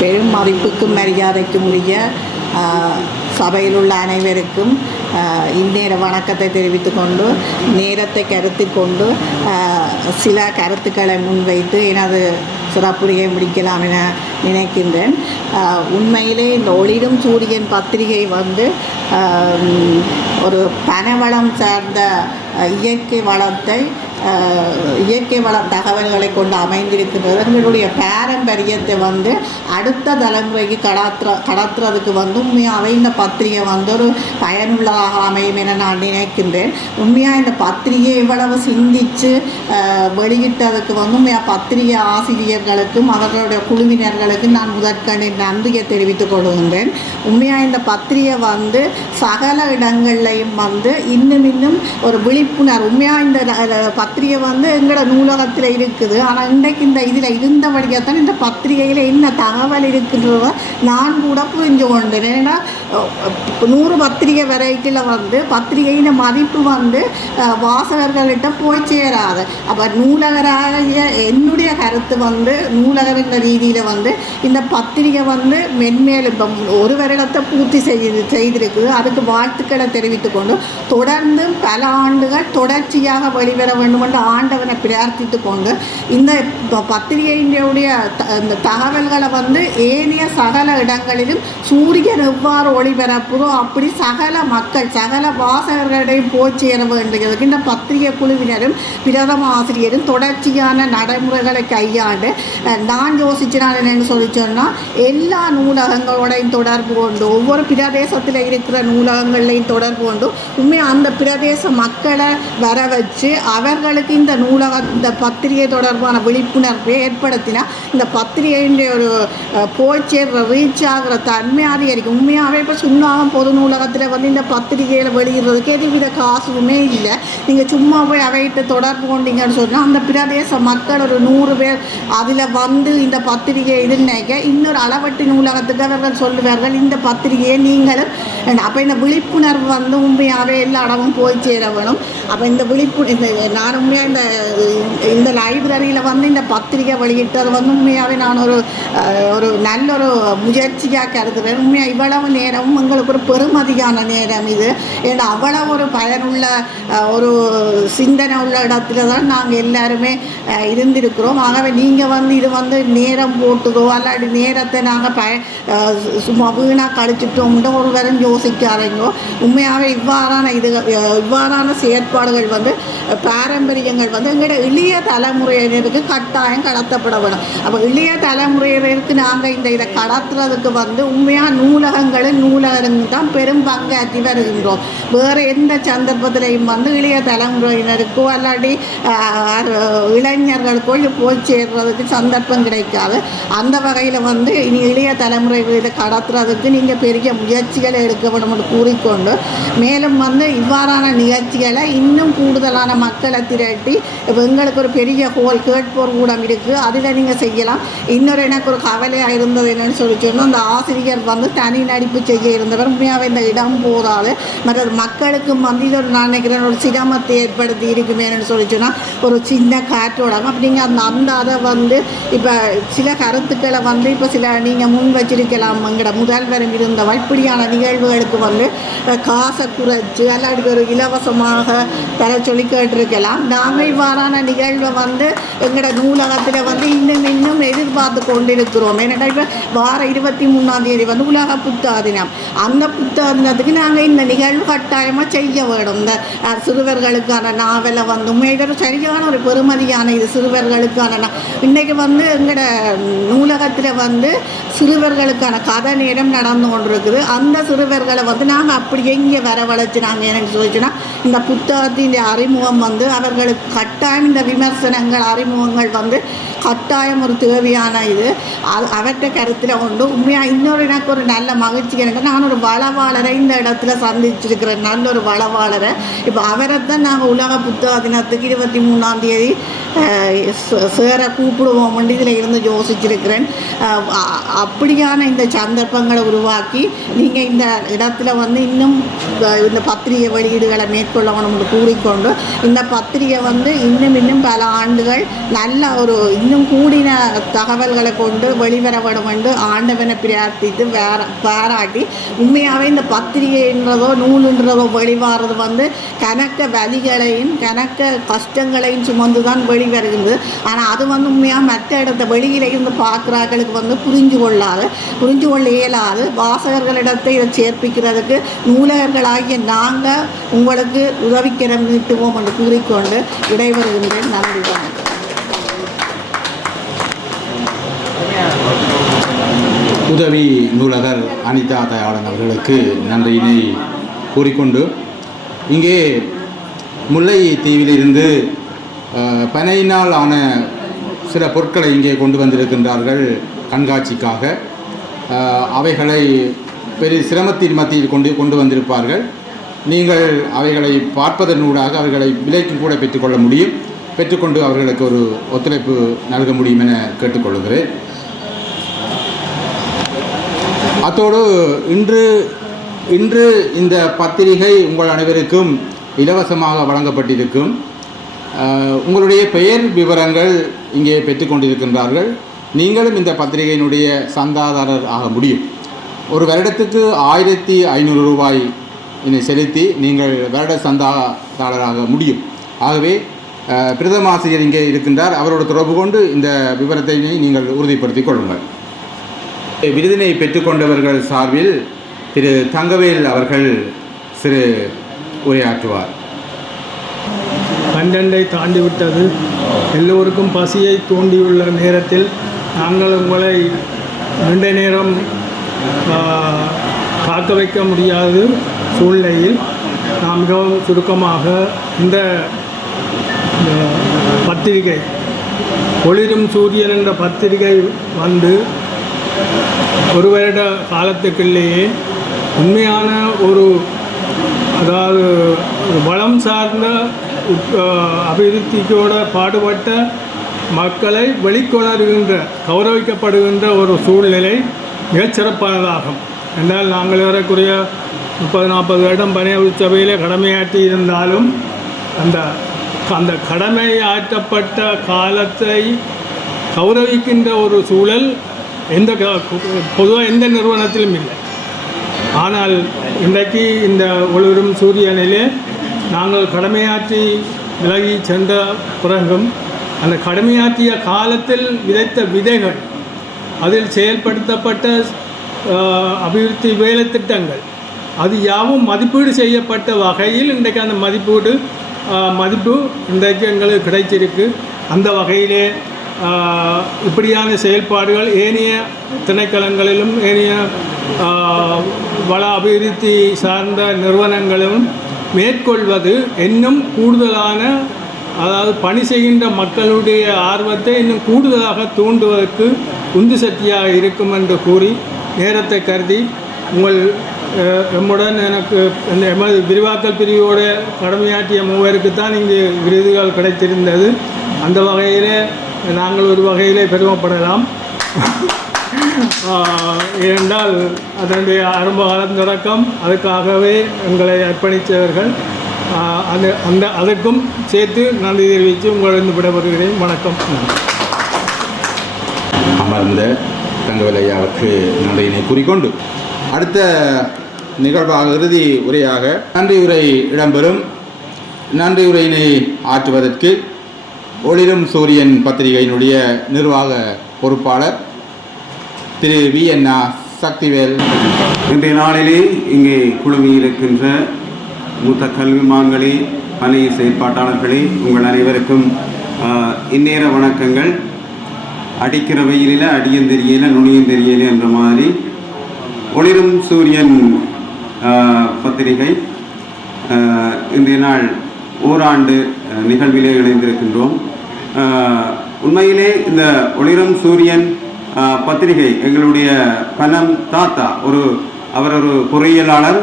பெரும் மதிப்புக்கும் மரியாதைக்கும் உரிய சபையில் உள்ள அனைவருக்கும் இந்நேர வணக்கத்தை தெரிவித்து கொண்டு நேரத்தை கருத்தில் கொண்டு சில கருத்துக்களை முன்வைத்து எனது சிறப்புரையை முடிக்கலாம் என நினைக்கின்றேன். உண்மையிலே இந்த ஒளிரும் சூரியன் பத்திரிகை ஒரு பனைவளம் சார்ந்த இயற்கை வள தகவல்களை கொண்டு அமைந்திருக்கின்றது. எங்களுடைய பாரம்பரியத்தை அடுத்த தலைமுறைக்கு கடத்துறதுக்கு உண்மையாகவே இந்த பத்திரிகை ஒரு பயனுள்ளதாக அமையும் என நான் நினைக்கின்றேன். உண்மையாக இந்த பத்திரிகை இவ்வளவு சிந்தித்து வெளியிட்டதுக்கு உண்மையாக பத்திரிகை ஆசிரியர்களுக்கும் அவர்களுடைய குழுவினர்களுக்கும் நான் முதற்கண்ணின் நன்றியை தெரிவித்துக் கொள்கின்றேன். உண்மையாக இந்த பத்திரிகை சகல இடங்கள்லையும் இன்னும் ஒரு விழிப்புணர்வு உண்மையாக இந்த பத்திரிகை எங்களோட நூலகத்தில் இருக்குது. ஆனால் இன்றைக்கு இந்த இதில் இருந்தபடியாக தான் இந்த பத்திரிகையில் என்ன தகவல் இருக்குன்றத நான் கூட புரிஞ்சு கொண்டேன். ஏன்னா 100 பத்திரிகை பத்திரிகை வரைக்கில் வந்து பத்திரிகையின் மதிப்பு வந்து வாசகர்கள்கிட்ட போய் சேராது. அப்போ நூலகராக என்னுடைய கருத்து வந்து நூலகர் ரீதியில் வந்து இந்த பத்திரிகை வந்து மென்மேலும் இப்போ ஒரு வருடத்தை பூர்த்தி செய்திருக்குது. அதுக்கு வாழ்த்துக்களை தெரிவித்து கொண்டு தொடர்ந்து பல ஆண்டுகள் தொடர்ச்சியாக வெளிவர வேண்டும் என்று ஆண்டவனை பிரார்த்தித்து கொண்டு இந்த பத்திரிகையினுடைய இந்த தகவல்களை வந்து ஏனைய சகல இடங்களிலும் சூரியன் எவ்வாறு ஒளிபரப்புதோ அப்படி சகல மக்கள் சகல வாசகர்களிடையும் போய் சேர வேண்டியதுக்கு இந்த பத்திரிகை குழுவினரும் பிரதம ஆசிரியரும் தொடர்ச்சியான நடைமுறைகளை கையாண்டு நான் யோசிச்சினால் என்னென்னு சொல்லி சொன்னால் எல்லா நூலகங்களோடையும் தொடர்பு கொண்டு ஒவ்வொரு பிரதேசத்தில் இருக்கிற நூலகங்களையும் தொடர்பு கொண்டு உண்மையாக அந்த பிரதேச மக்களை வர வச்சு அவர்களுக்கு இந்த பத்திரிகை தொடர்பான விழிப்புணர்வை ஏற்படுத்தினா இந்த பத்திரிகையினுடைய ஒரு போய் சேர்ற ரீச் ஆகிற தன்மை அதிகரிக்கும். உண்மையாகவே இப்போ சுண்ணாகம் பொது நூலகத்தில் வந்து இந்த பத்திரிகையில் வெளியிடுறதுக்கு எதுவித காசுமே இல்லை. நீங்கள் சும்மா போய் அவைகிட்ட தொடர்பு கொண்டீங்கன்னு சொன்னால் அந்த பிரதேச மக்கள் ஒரு 100 பேர் அதில் வந்து இந்த பத்திரிகை நினைக்க இன்னொரு அளவட்டி நூலகத்துக்கு அவர்கள் சொல்லுவார்கள் இந்த பத்திரிகையை நீங்களும். அப்போ இந்த விழிப்புணர்வு வந்து உண்மையாகவே எல்லா இடமும் போய் சேர வேணும். அப்போ இந்த நான் உண்மையாக இந்த லைப்ரரியில் வந்து இந்த பத்திரிகை வெளியிட்டது வந்து உண்மையாகவே நான் ஒரு நல்ல ஒரு முயற்சியாக கருதுகிறேன். உண்மையாக இவ்வளவு நேரமும் எங்களுக்கு ஒரு பெருமதியான நேரம் இது. ஏன்னா அவ்வளவு ஒரு பயனுள்ள ஒரு சிந்தனை உள்ள இடத்துல தான் நாங்கள் எல்லாருமே இருந்திருக்கிறோம். ஆகவே நீங்கள் வந்து இது வந்து நேரம் போட்டுதோ அல்லாட்டி நேரத்தை நாங்கள் சும்மா வீணாக கழிச்சிட்டோம்ன்ற ஒருவரும் யோசிக்காதீங்கோ. உண்மையாகவே இவ்வாறான செயற்பாடுகள் வந்து பாரம்பரியங்கள் வந்து எங்களோட இளைய தலைமுறையினருக்கு கட்டாயம் கடத்தப்பட வேணும். அப்போ இளைய தலைமுறையினருக்கு நாங்கள் இதை கடத்துறதுக்கு வந்து உண்மையாக நூலகரும் தான் பெரும் பங்காற்றி வருகின்றோம். வேறு எந்த சந்தர்ப்பத்திலையும் வந்து இளைய தலைமுறையினருக்கோ அல்லாட்டி இளைஞர்களுக்கோ இது போய் சேர்றதுக்கு சந்தர்ப்பம் கிடைக்காது. அந்த வகையில் வந்து இனி இளைய தலைமுறை இதை கடத்துறதுக்கு நீங்கள் பெரிய முயற்சிகளை எடுக்க வேண்டும் என்று கூறிக்கொண்டு மேலும் வந்து இவ்வாறான நிகழ்ச்சிகளை இன்னும் கூடுதலான மக்களை திரட்டி இப்போ எங்களுக்கு ஒரு பெரிய ஹோல் கேட்போர் கூடம் இருக்குது, அதில் நீங்கள் செய்யலாம். இன்னொரு எனக்கு ஒரு கவலையாக இருந்தது என்னென்னு சொல்லி சொன்னால் அந்த ஆசிரியர் வந்து தனி நடிப்பு செய்ய இருந்தவர் உண்மையாகவே இந்த இடம் போதாது மற்ற மக்களுக்கும் வந்து இது ஒரு நான் நினைக்கிறேன் ஒரு சிரமத்தை ஏற்படுத்தி இருக்குமேனு சொல்லி சொன்னால் ஒரு சின்ன காற்றோடாமல் அப்படிங்க அந்த அதை வந்து இப்போ சில கருத்துக்களை வந்து இப்போ சில நீங்கள் முன் வச்சிருக்கலாம். எங்களோட முதல்வரும் இருந்தவா இப்படியான நிகழ்வுகளுக்கு வந்து காசை குறைச்சி அல்லாடி ஒரு இலவசமாக தர சொல்லி கேட்டிருக்கலாம். நாங்கள் இவ்வாறான நிகழ்வை வந்து எங்களோட நூலகத்தில் வந்து இன்னும் எதிர்பார்த்து கொண்டிருக்கிறோம். ஏன்னா இப்போ வார 23ஆம் தேதி வந்து உலக புத்தக தினம். அந்த புத்தக தினத்துக்கு நாங்கள் இந்த நிகழ்வு கட்டாயமாக செய்ய வேணும். இந்த சிறுவர்களுக்கான நாவலை வந்து உண்மையில சரியான ஒரு பெருமதியான இது சிறுவர்களுக்கான இன்றைக்கு வந்து எங்களோட நூலகத்தில் வந்து சிறுவர்களுக்கான கதை நேரம் நடந்து கொண்டிருக்குது. அந்த சிறுவர்களை வந்து நாங்கள் அப்படி எங்கே வரவழைச்சு நாங்கள் என்னென்னு சொல்லிச்சுன்னா இந்த புத்தகத்தின் அறிமுகம் வந்து அவர்களுக்கு கட்டாயம் இந்த விமர்சனங்கள் அறிமுகங்கள் வந்து கட்டாயம் ஒரு தேவையான இது அவற்றை கருத்தில் கொண்டு உண்மையாக இன்னொரு எனக்கு ஒரு நல்ல மகிழ்ச்சி எனக்கு நான் ஒரு வளவாளரை இந்த இடத்துல சந்திச்சிருக்கிறேன். நல்ல ஒரு வளவாளரை இப்போ அவரை தான் நாங்கள் உலக புத்தக தினத்துக்கு 23ஆம் தேதி சேர கூப்பிடுவோம் இதில் இருந்து யோசிச்சிருக்கிறேன். அப்படியான இந்த சந்தர்ப்பங்களை உருவாக்கி நீங்கள் இந்த இடத்துல வந்து இன்னும் இந்த பத்திரிகை வெளியீடுகளை மேற்கொள்ளணும்னு கூறிக்கொண்டு இந்த பத்திரிகை வந்து இன்னும் பல ஆண்டுகள் நல்ல ஒரு இன்னும் கூடின தகவல்களை கொண்டு வெளிவர வேண்டும் என்று ஆண்டவனை பிரார்த்தித்து பாராட்டி உண்மையாகவே இந்த பத்திரிகைன்றதோ நூலுன்றதோ வெளிவாரது வந்து கணக்க வலிகளையும் கணக்க கஷ்டங்களையும் சுமந்து தான் வெளிவருகிறது. ஆனால் அது வந்து உண்மையாக மற்ற இடத்த வெளியில இருந்து பார்க்குறாங்களுக்கு வந்து புரிஞ்சு கொள்ள இயலாது. வாசகர்களிடத்தை இதை சேர்ப்பிக்கிறதுக்கு நூலகர்களாகிய நாங்கள் உங்களுக்கு உதவிக்கரம் நீட்டுவோம் என்று கூறிக்கொண்டு விடைபெறுகின்றேன். நன்றி. உதவி நூலகர் அனிதா தயாளன் அவர்களுக்கு நன்றியினை கூறிக்கொண்டு இங்கே முல்லை தீவிலிருந்து பனையினால் ஆன சில பொருட்களை இங்கே கொண்டு வந்திருக்கின்றார்கள் கண்காட்சிக்காக. அவைகளை பெரிய சிரமத்தின் மத்தியில் கொண்டு வந்திருப்பார்கள். நீங்கள் அவைகளை பார்ப்பதனூடாக அவர்களை விலைக்கு கூட பெற்றுக்கொள்ள முடியும். பெற்றுக்கொண்டு அவர்களுக்கு ஒரு ஒத்துழைப்பு நல்க முடியும் என கேட்டுக்கொள்கிறேன். அத்தோடு இன்று இன்று இந்த பத்திரிகை உங்கள் அனைவருக்கும் இலவசமாக வழங்கப்பட்டிருக்கும். உங்களுடைய பெயர் விவரங்கள் இங்கே பெற்றுக்கொண்டிருக்கின்றார்கள். நீங்களும் இந்த பத்திரிகையினுடைய சந்தாதாரர் ஆக முடியும். ஒரு வருடத்துக்கு 1500 ரூபாய் செலுத்தி நீங்கள் வருட சந்தாதாரராக முடியும். ஆகவே பிரதம ஆசிரியர் இங்கே இருக்கின்றார். அவரோட தொடர்பு கொண்டு இந்த விவரத்தை நீங்கள் உறுதிப்படுத்திக் கொள்ளுங்கள். விருதினை பெற்றுக்கொண்டவர்கள் சார்பில் திரு தங்கவேல் அவர்கள் சிறு உரையாற்றுவார். 12 தாண்டிவிட்டது. எல்லோருக்கும் பசியை தூண்டியுள்ள நேரத்தில் நாங்கள் உங்களை நீண்ட நேரம் காக்க வைக்க முடியாத சூழ்நிலையில் நாம் மிகவும் சுருக்கமாக இந்த பத்திரிகை ஒளிரும் சூரியன் என்ற பத்திரிகை வந்து ஒரு வருட காலத்துக்குள்ளேயே உண்மையான அதாவது வளம் சார்ந்த அபிவிருத்திக்கோட பாடுபட்ட மக்களை வெளிக்கொணர்கின்ற கௌரவிக்கப்படுகின்ற ஒரு சூழ்நிலை மிகச்சிறப்பானதாகும். என்றால் நாங்கள் ஏறக்குறைய 30-40 வருடம் பணியாளர் சபையிலே கடமையாற்றி இருந்தாலும் அந்த கடமையாற்றப்பட்ட காலத்தை கௌரவிக்கின்ற ஒரு சூழல் பொதுவாக எந்த நிறுவனத்திலும் இல்லை. ஆனால் இன்றைக்கு இந்த ஒளிரும் சூரியனிலே நாங்கள் கடமையாற்றி விலகி சென்ற பிறகும் அந்த கடமையாற்றிய காலத்தில் விதைத்த விதைகள், அதில் செயல்படுத்தப்பட்ட அபிவிருத்தி வேலை திட்டங்கள், அது யாவும் மதிப்பீடு செய்யப்பட்ட வகையில் இன்றைக்கு அந்த மதிப்பு இன்றைக்கு எங்களுக்கு கிடைச்சிருக்கு. அந்த வகையிலே இப்படியான செயல்பாடுகள் ஏனைய திணைக்களங்களிலும் ஏனைய வள அபிவிருத்தி சார்ந்த நிறுவனங்களும் மேற்கொள்வது இன்னும் கூடுதலான, அதாவது பணி செய்கின்ற மக்களுடைய ஆர்வத்தை இன்னும் கூடுதலாக தூண்டுவதற்கு உந்து சக்தியாக இருக்கும் என்று கூறி நேரத்தை கருதி எம்முடன் எனக்கு எமது விரிவாக்கல் பிரிவோடு கடமையாற்றிய மூவருக்குத்தான் இங்கு விருதுகள் கிடைத்திருந்தது. அந்த வகையிலே நாங்கள் ஒரு வகையிலே பெருமைப்படலாம். ஏனென்றால் அதனுடைய ஆரம்ப காலம் தொடக்கம் அதுக்காகவே எங்களை அர்ப்பணித்தவர்கள். அதற்கும் சேர்த்து நன்றி தெரிவித்து உங்களிடம் விடைபெறுகிறேன். வணக்கம். அமர்ந்த தங்கவேலையாவுக்கு நன்றியினை கூறிக்கொண்டு அடுத்த நிகழ்வாக இறுதி உரையாக நன்றி உரை இடம்பெறும். நன்றி உரையினை ஆற்றுவதற்கு ஒளிரும் சூரியன் பத்திரிகையினுடைய நிர்வாக பொறுப்பாளர் திரு VNA சக்திவேல். இன்றைய நாளிலே இங்கே குழுமியிருக்கின்ற மூத்த கல்விமான்களே, பணி செயற்பாட்டாளர்களே, உங்கள் அனைவருக்கும் இந்நேர வணக்கங்கள். அடிக்கிற வெயிலில் அடியும் தெரியல நுனியும் தெரியல என்ற மாதிரி ஒளிரும் சூரியன் பத்திரிகை இன்றைய நாள் ஓராண்டு நிகழ்விலே இணைந்திருக்கின்றோம். உண்மையிலே இந்த ஒளிரும் சூரியன் பத்திரிகை எங்களுடைய பனம் தாத்தா அவர் ஒரு பொறியியலாளர்,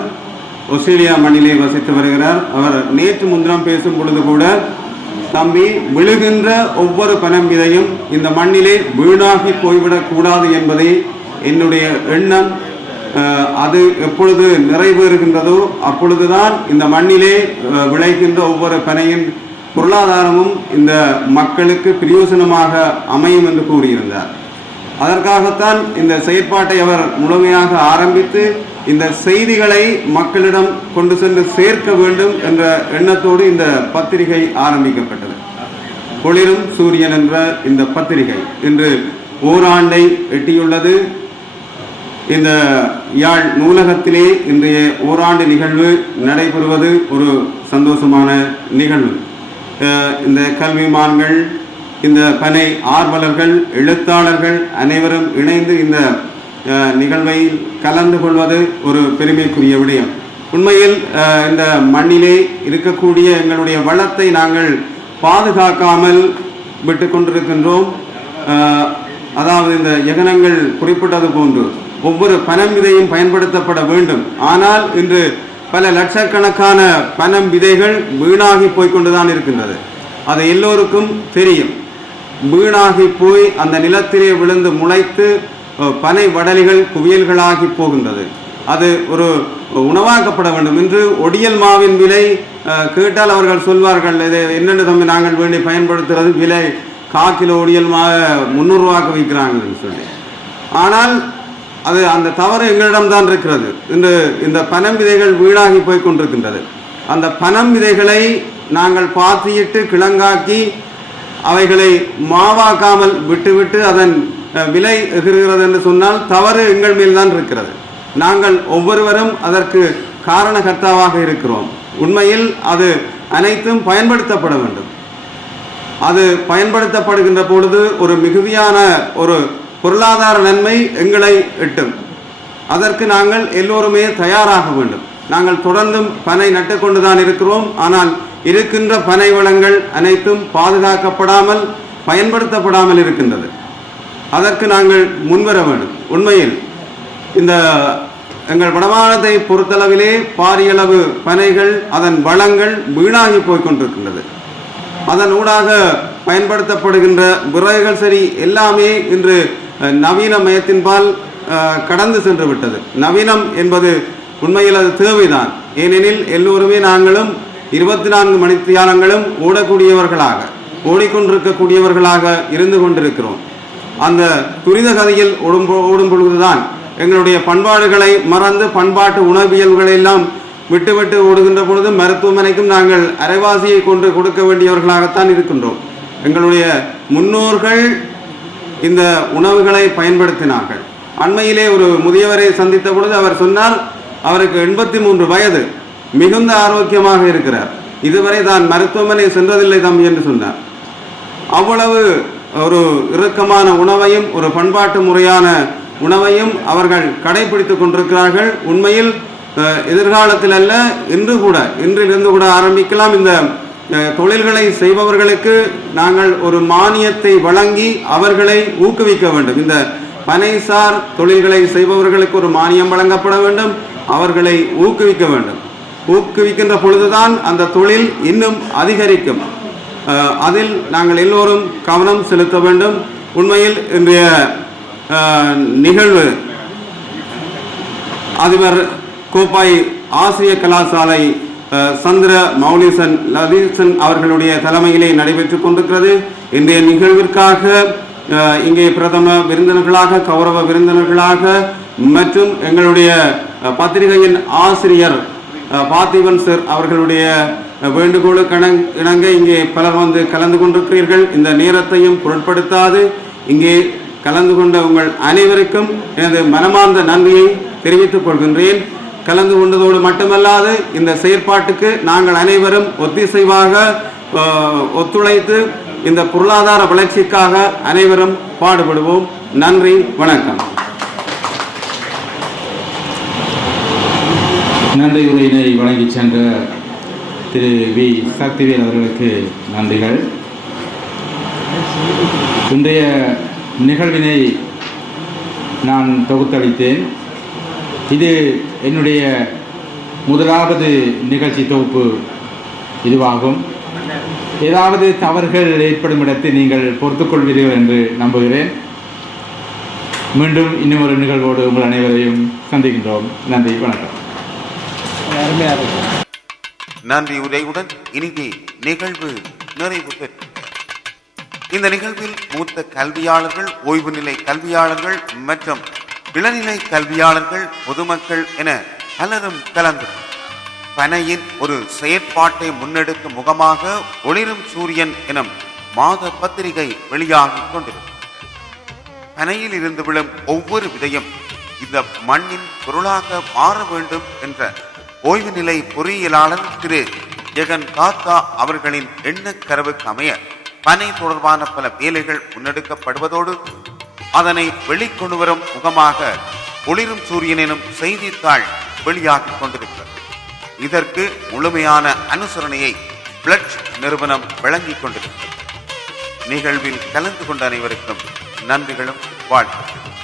ஆஸ்திரேலியா மண்ணிலே வசித்து வருகிறார். அவர் நேற்று முன்தினம் பேசும் பொழுது கூட, தம்பி, விழுகின்ற ஒவ்வொரு பனம் விதையும் இந்த மண்ணிலே வீணாகி போய்விடக்கூடாது என்பதே என்னுடைய எண்ணம். அது எப்பொழுது நிறைவேறுகின்றதோ அப்பொழுதுதான் இந்த மண்ணிலே விளைகின்ற ஒவ்வொரு பனையின் பொருளாதாரமும் இந்த மக்களுக்கு பிரயோசனமாக அமையும் என்று கூறியிருந்தார். அதற்காகத்தான் இந்த செயற்பாட்டை அவர் முழுமையாக ஆரம்பித்து இந்த செய்திகளை மக்களிடம் கொண்டு சென்று சேர்க்க வேண்டும் என்ற எண்ணத்தோடு இந்த பத்திரிகை ஆரம்பிக்கப்பட்டது. ஒளிரும் சூரியன் என்ற இந்த பத்திரிகை இன்று ஓராண்டை எட்டியுள்ளது. இந்த யாழ் நூலகத்திலே இன்றைய ஓராண்டு நிகழ்வு நடைபெறுவது ஒரு சந்தோஷமான நிகழ்வு. இந்த கல்விமான்கள், இந்த பனை ஆர்வலர்கள், எழுத்தாளர்கள் அனைவரும் இணைந்து இந்த நிகழ்வை கலந்து கொள்வது ஒரு பெருமைக்குரிய விடயம். உண்மையில் இந்த மண்ணிலே இருக்கக்கூடிய எங்களுடைய வளத்தை நாங்கள் பாதுகாக்காமல் விட்டு கொண்டிருக்கின்றோம். அதாவது இந்த யகனங்கள் குறிப்பிட்டது போன்று ஒவ்வொரு பனம் விதையும் பயன்படுத்தப்பட வேண்டும். ஆனால் இன்று பல லட்சக்கணக்கான பனம் விதைகள் வீணாகி போய்கொண்டுதான் இருக்கின்றது. அது எல்லோருக்கும் தெரியும். வீணாகி போய் அந்த நிலத்திலே விழுந்து முளைத்து பனை வடலிகள் குவியல்களாகி போகின்றது. அது ஒரு உணவாக்கப்பட வேண்டும். இன்று ஒடியல் மாவின் விலை கேட்டால் அவர்கள் சொல்வார்கள், இது என்னென்ன தம்பி நாங்கள் வேண்டி பயன்படுத்துறது, விலை 1/4 கிலோ ஒடியல் மாவை 300 ரூபாய்க்கு விற்கிறாங்கன்னு சொல்லி. ஆனால் அது அந்த தவறு எங்களிடம்தான் இருக்கிறது. இன்று இந்த பனம் விதைகள் வீணாகி போய் கொண்டிருக்கின்றது. அந்த பனம் விதைகளை நாங்கள் பாத்தியிட்டு கிழங்காக்கி அவைகளை மாவாக்காமல் விட்டுவிட்டு அதன் விலை எகிறுகிறது என்று சொன்னால் தவறு எங்கள் மேல்தான் இருக்கிறது. நாங்கள் ஒவ்வொருவரும் அதற்கு காரணகர்த்தாவாக இருக்கிறோம். உண்மையில் அது அனைத்தும் பயன்படுத்தப்பட வேண்டும். அது பயன்படுத்தப்படுகின்ற பொழுது ஒரு மிகுதியான ஒரு பொருளாதார நன்மை எங்களை எட்டும். அதற்கு நாங்கள் எல்லோருமே தயாராக வேண்டும். நாங்கள் தொடர்ந்தும் பனை நட்டுக்கொண்டு தான் இருக்கிறோம். ஆனால் இருக்கின்ற பனை வளங்கள் அனைத்தும் பாதுகாக்கப்படாமல் பயன்படுத்தப்படாமல் இருக்கின்றது. அதற்கு நாங்கள் முன்வர வேண்டும். உண்மையில் இந்த எங்கள் வடமாநிலத்தை பொறுத்தளவிலே பாரியளவு பனைகள் அதன் வளங்கள் வீணாகி போய்கொண்டிருக்கின்றது. அதன் ஊடாக பயன்படுத்தப்படுகின்ற விறகுகள் சரி எல்லாமே இன்று நவீன மயத்தின்பால் கடந்து சென்று விட்டது. நவீனம் என்பது உண்மையில் அது தேவைதான். ஏனெனில் எல்லோருமே நாங்களும் 24 மணித்தியாலங்களும் ஓடக்கூடியவர்களாக ஓடிக்கொண்டிருக்கக்கூடியவர்களாக இருந்து கொண்டிருக்கிறோம். அந்த துரித கதையில் ஓடும் பொழுதுதான் எங்களுடைய பண்பாடுகளை மறந்து பண்பாட்டு உணவியல்களெல்லாம் விட்டுவிட்டு ஓடுகின்ற பொழுது மருத்துவமனைக்கும் நாங்கள் அரைவாசியை கொண்டு கொடுக்க வேண்டியவர்களாகத்தான் இருக்கின்றோம். எங்களுடைய முன்னோர்கள் இந்த உணவுகளை பயன்படுத்தினார்கள். அண்மையிலே ஒரு முதியவரை சந்தித்த பொழுது அவர் சொன்னார், அவருக்கு 83 வயது, மிகுந்த ஆரோக்கியமாக இருக்கிறார், இதுவரை தான் மருத்துவமனை சென்றதில்லை தம்பி என்று சொன்னார். அவ்வளவு ஒரு இறுக்கமான உணவையும் ஒரு பண்பாட்டு முறையான உணவையும் அவர்கள் கடைபிடித்து கொண்டிருக்கிறார்கள். உண்மையில் எதிர்காலத்தில் அல்ல, இன்றிலிருந்து கூட ஆரம்பிக்கலாம். இந்த தொழில்களை செய்பவர்களுக்கு நாங்கள் ஒரு மானியத்தை வழங்கி அவர்களை ஊக்குவிக்க வேண்டும். இந்த பனைசார் தொழில்களை செய்பவர்களுக்கு ஒரு மானியம் வழங்கப்பட வேண்டும், அவர்களை ஊக்குவிக்க வேண்டும். ஊக்குவிக்கின்ற பொழுதுதான் அந்த தொழில் இன்னும் அதிகரிக்கும். அதில் நாங்கள் எல்லோரும் கவனம் செலுத்த வேண்டும். உண்மையில் இன்றைய நிகழ்வு அதிபர் கோப்பாய் ஆசிரிய கலாசாலை சந்திர மௌலிசன் லதீசன் அவர்களுடைய தலைமையிலே நடைபெற்றுக் கொண்டிருக்கிறது. இன்றைய நிகழ்விற்காக இங்கே பிரதம விருந்தினர்களாக, கௌரவ விருந்தினர்களாக மற்றும் எங்களுடைய பத்திரிகையின் ஆசிரியர் பார்த்திபன் சார் அவர்களுடைய வேண்டுகோளுக்கு இணங்க இங்கே பலர் வந்து கலந்து கொண்டிருக்கிறீர்கள். இந்த நேரத்தையும் பொருட்படுத்தாது இங்கே கலந்து கொண்ட உங்கள் அனைவருக்கும் எனது மனமார்ந்த நன்றியை தெரிவித்துக் கொள்கின்றேன். கலந்து கொண்டதோடு மட்டுமல்லாது இந்த செயற்பாட்டுக்கு நாங்கள் அனைவரும் ஒத்திசைவாக ஒத்துழைத்து இந்த பொருளாதார வளர்ச்சிக்காக அனைவரும் பாடுபடுவோம். நன்றி, வணக்கம். நன்றி உரையினை வழங்கி சென்ற திரு வி சக்திவேல் அவர்களுக்கு நன்றிகள். இன்றைய நிகழ்வினை நான் தொகுத்தளித்தேன். இது என்னுடைய முதலாவது நிகழ்ச்சி தொகுப்பு இதுவாகும். ஏதாவது தவறுகள் ஏற்படும் இடத்தில் நீங்கள் பொறுத்துக்கொள்வீர்கள் என்று நம்புகிறேன். மீண்டும் இன்னும் ஒரு நிகழ்வோடு உங்கள் அனைவரையும் சந்திக்கின்றோம். நன்றி, வணக்கம். நன்றி உரையுடன் இனிதே நிகழ்வு நிறைவு பெற்று இந்த நிகழ்வில் மூத்த கல்வியாளர்கள், ஓய்வு நிலை கல்வியாளர்கள் மற்றும் இளநிலை கல்வியாளர்கள், பொதுமக்கள் என பலரும் கலந்து பனையின் ஒரு செயற்பாட்டை முன்னெடுக்கும் முகமாக ஒளிரும் சூரியன் எனும் மாத பத்திரிகை வெளியாகிக் கொண்டிருக்கும். பனையில் இருந்து விழும் ஒவ்வொரு விதையும் இந்த மண்ணின் பொருளாக மாற வேண்டும் என்ற ஓய்வு நிலை பொறியியலாளர் திரு ஜெகன் காத்தா அவர்களின் எண்ணக்கருவுக்கு அமைய பனை தொடர்பான பல வேலைகள் முன்னெடுக்கப்படுவதோடு அதனை வெளிக்கொண்டு வரும் முகமாக ஒளிரும் சூரியன் எனும் செய்தித்தாள் வெளியாகிக் கொண்டிருக்கிறது. இதற்கு முழுமையான அனுசரணையை பிளட்ஜ் நிறுவனம் வழங்கிக் கொண்டிருக்கிறது. நிகழ்வில் கலந்து கொண்ட அனைவருக்கும் நன்றிகளும் வாழ்த்துக்களும்.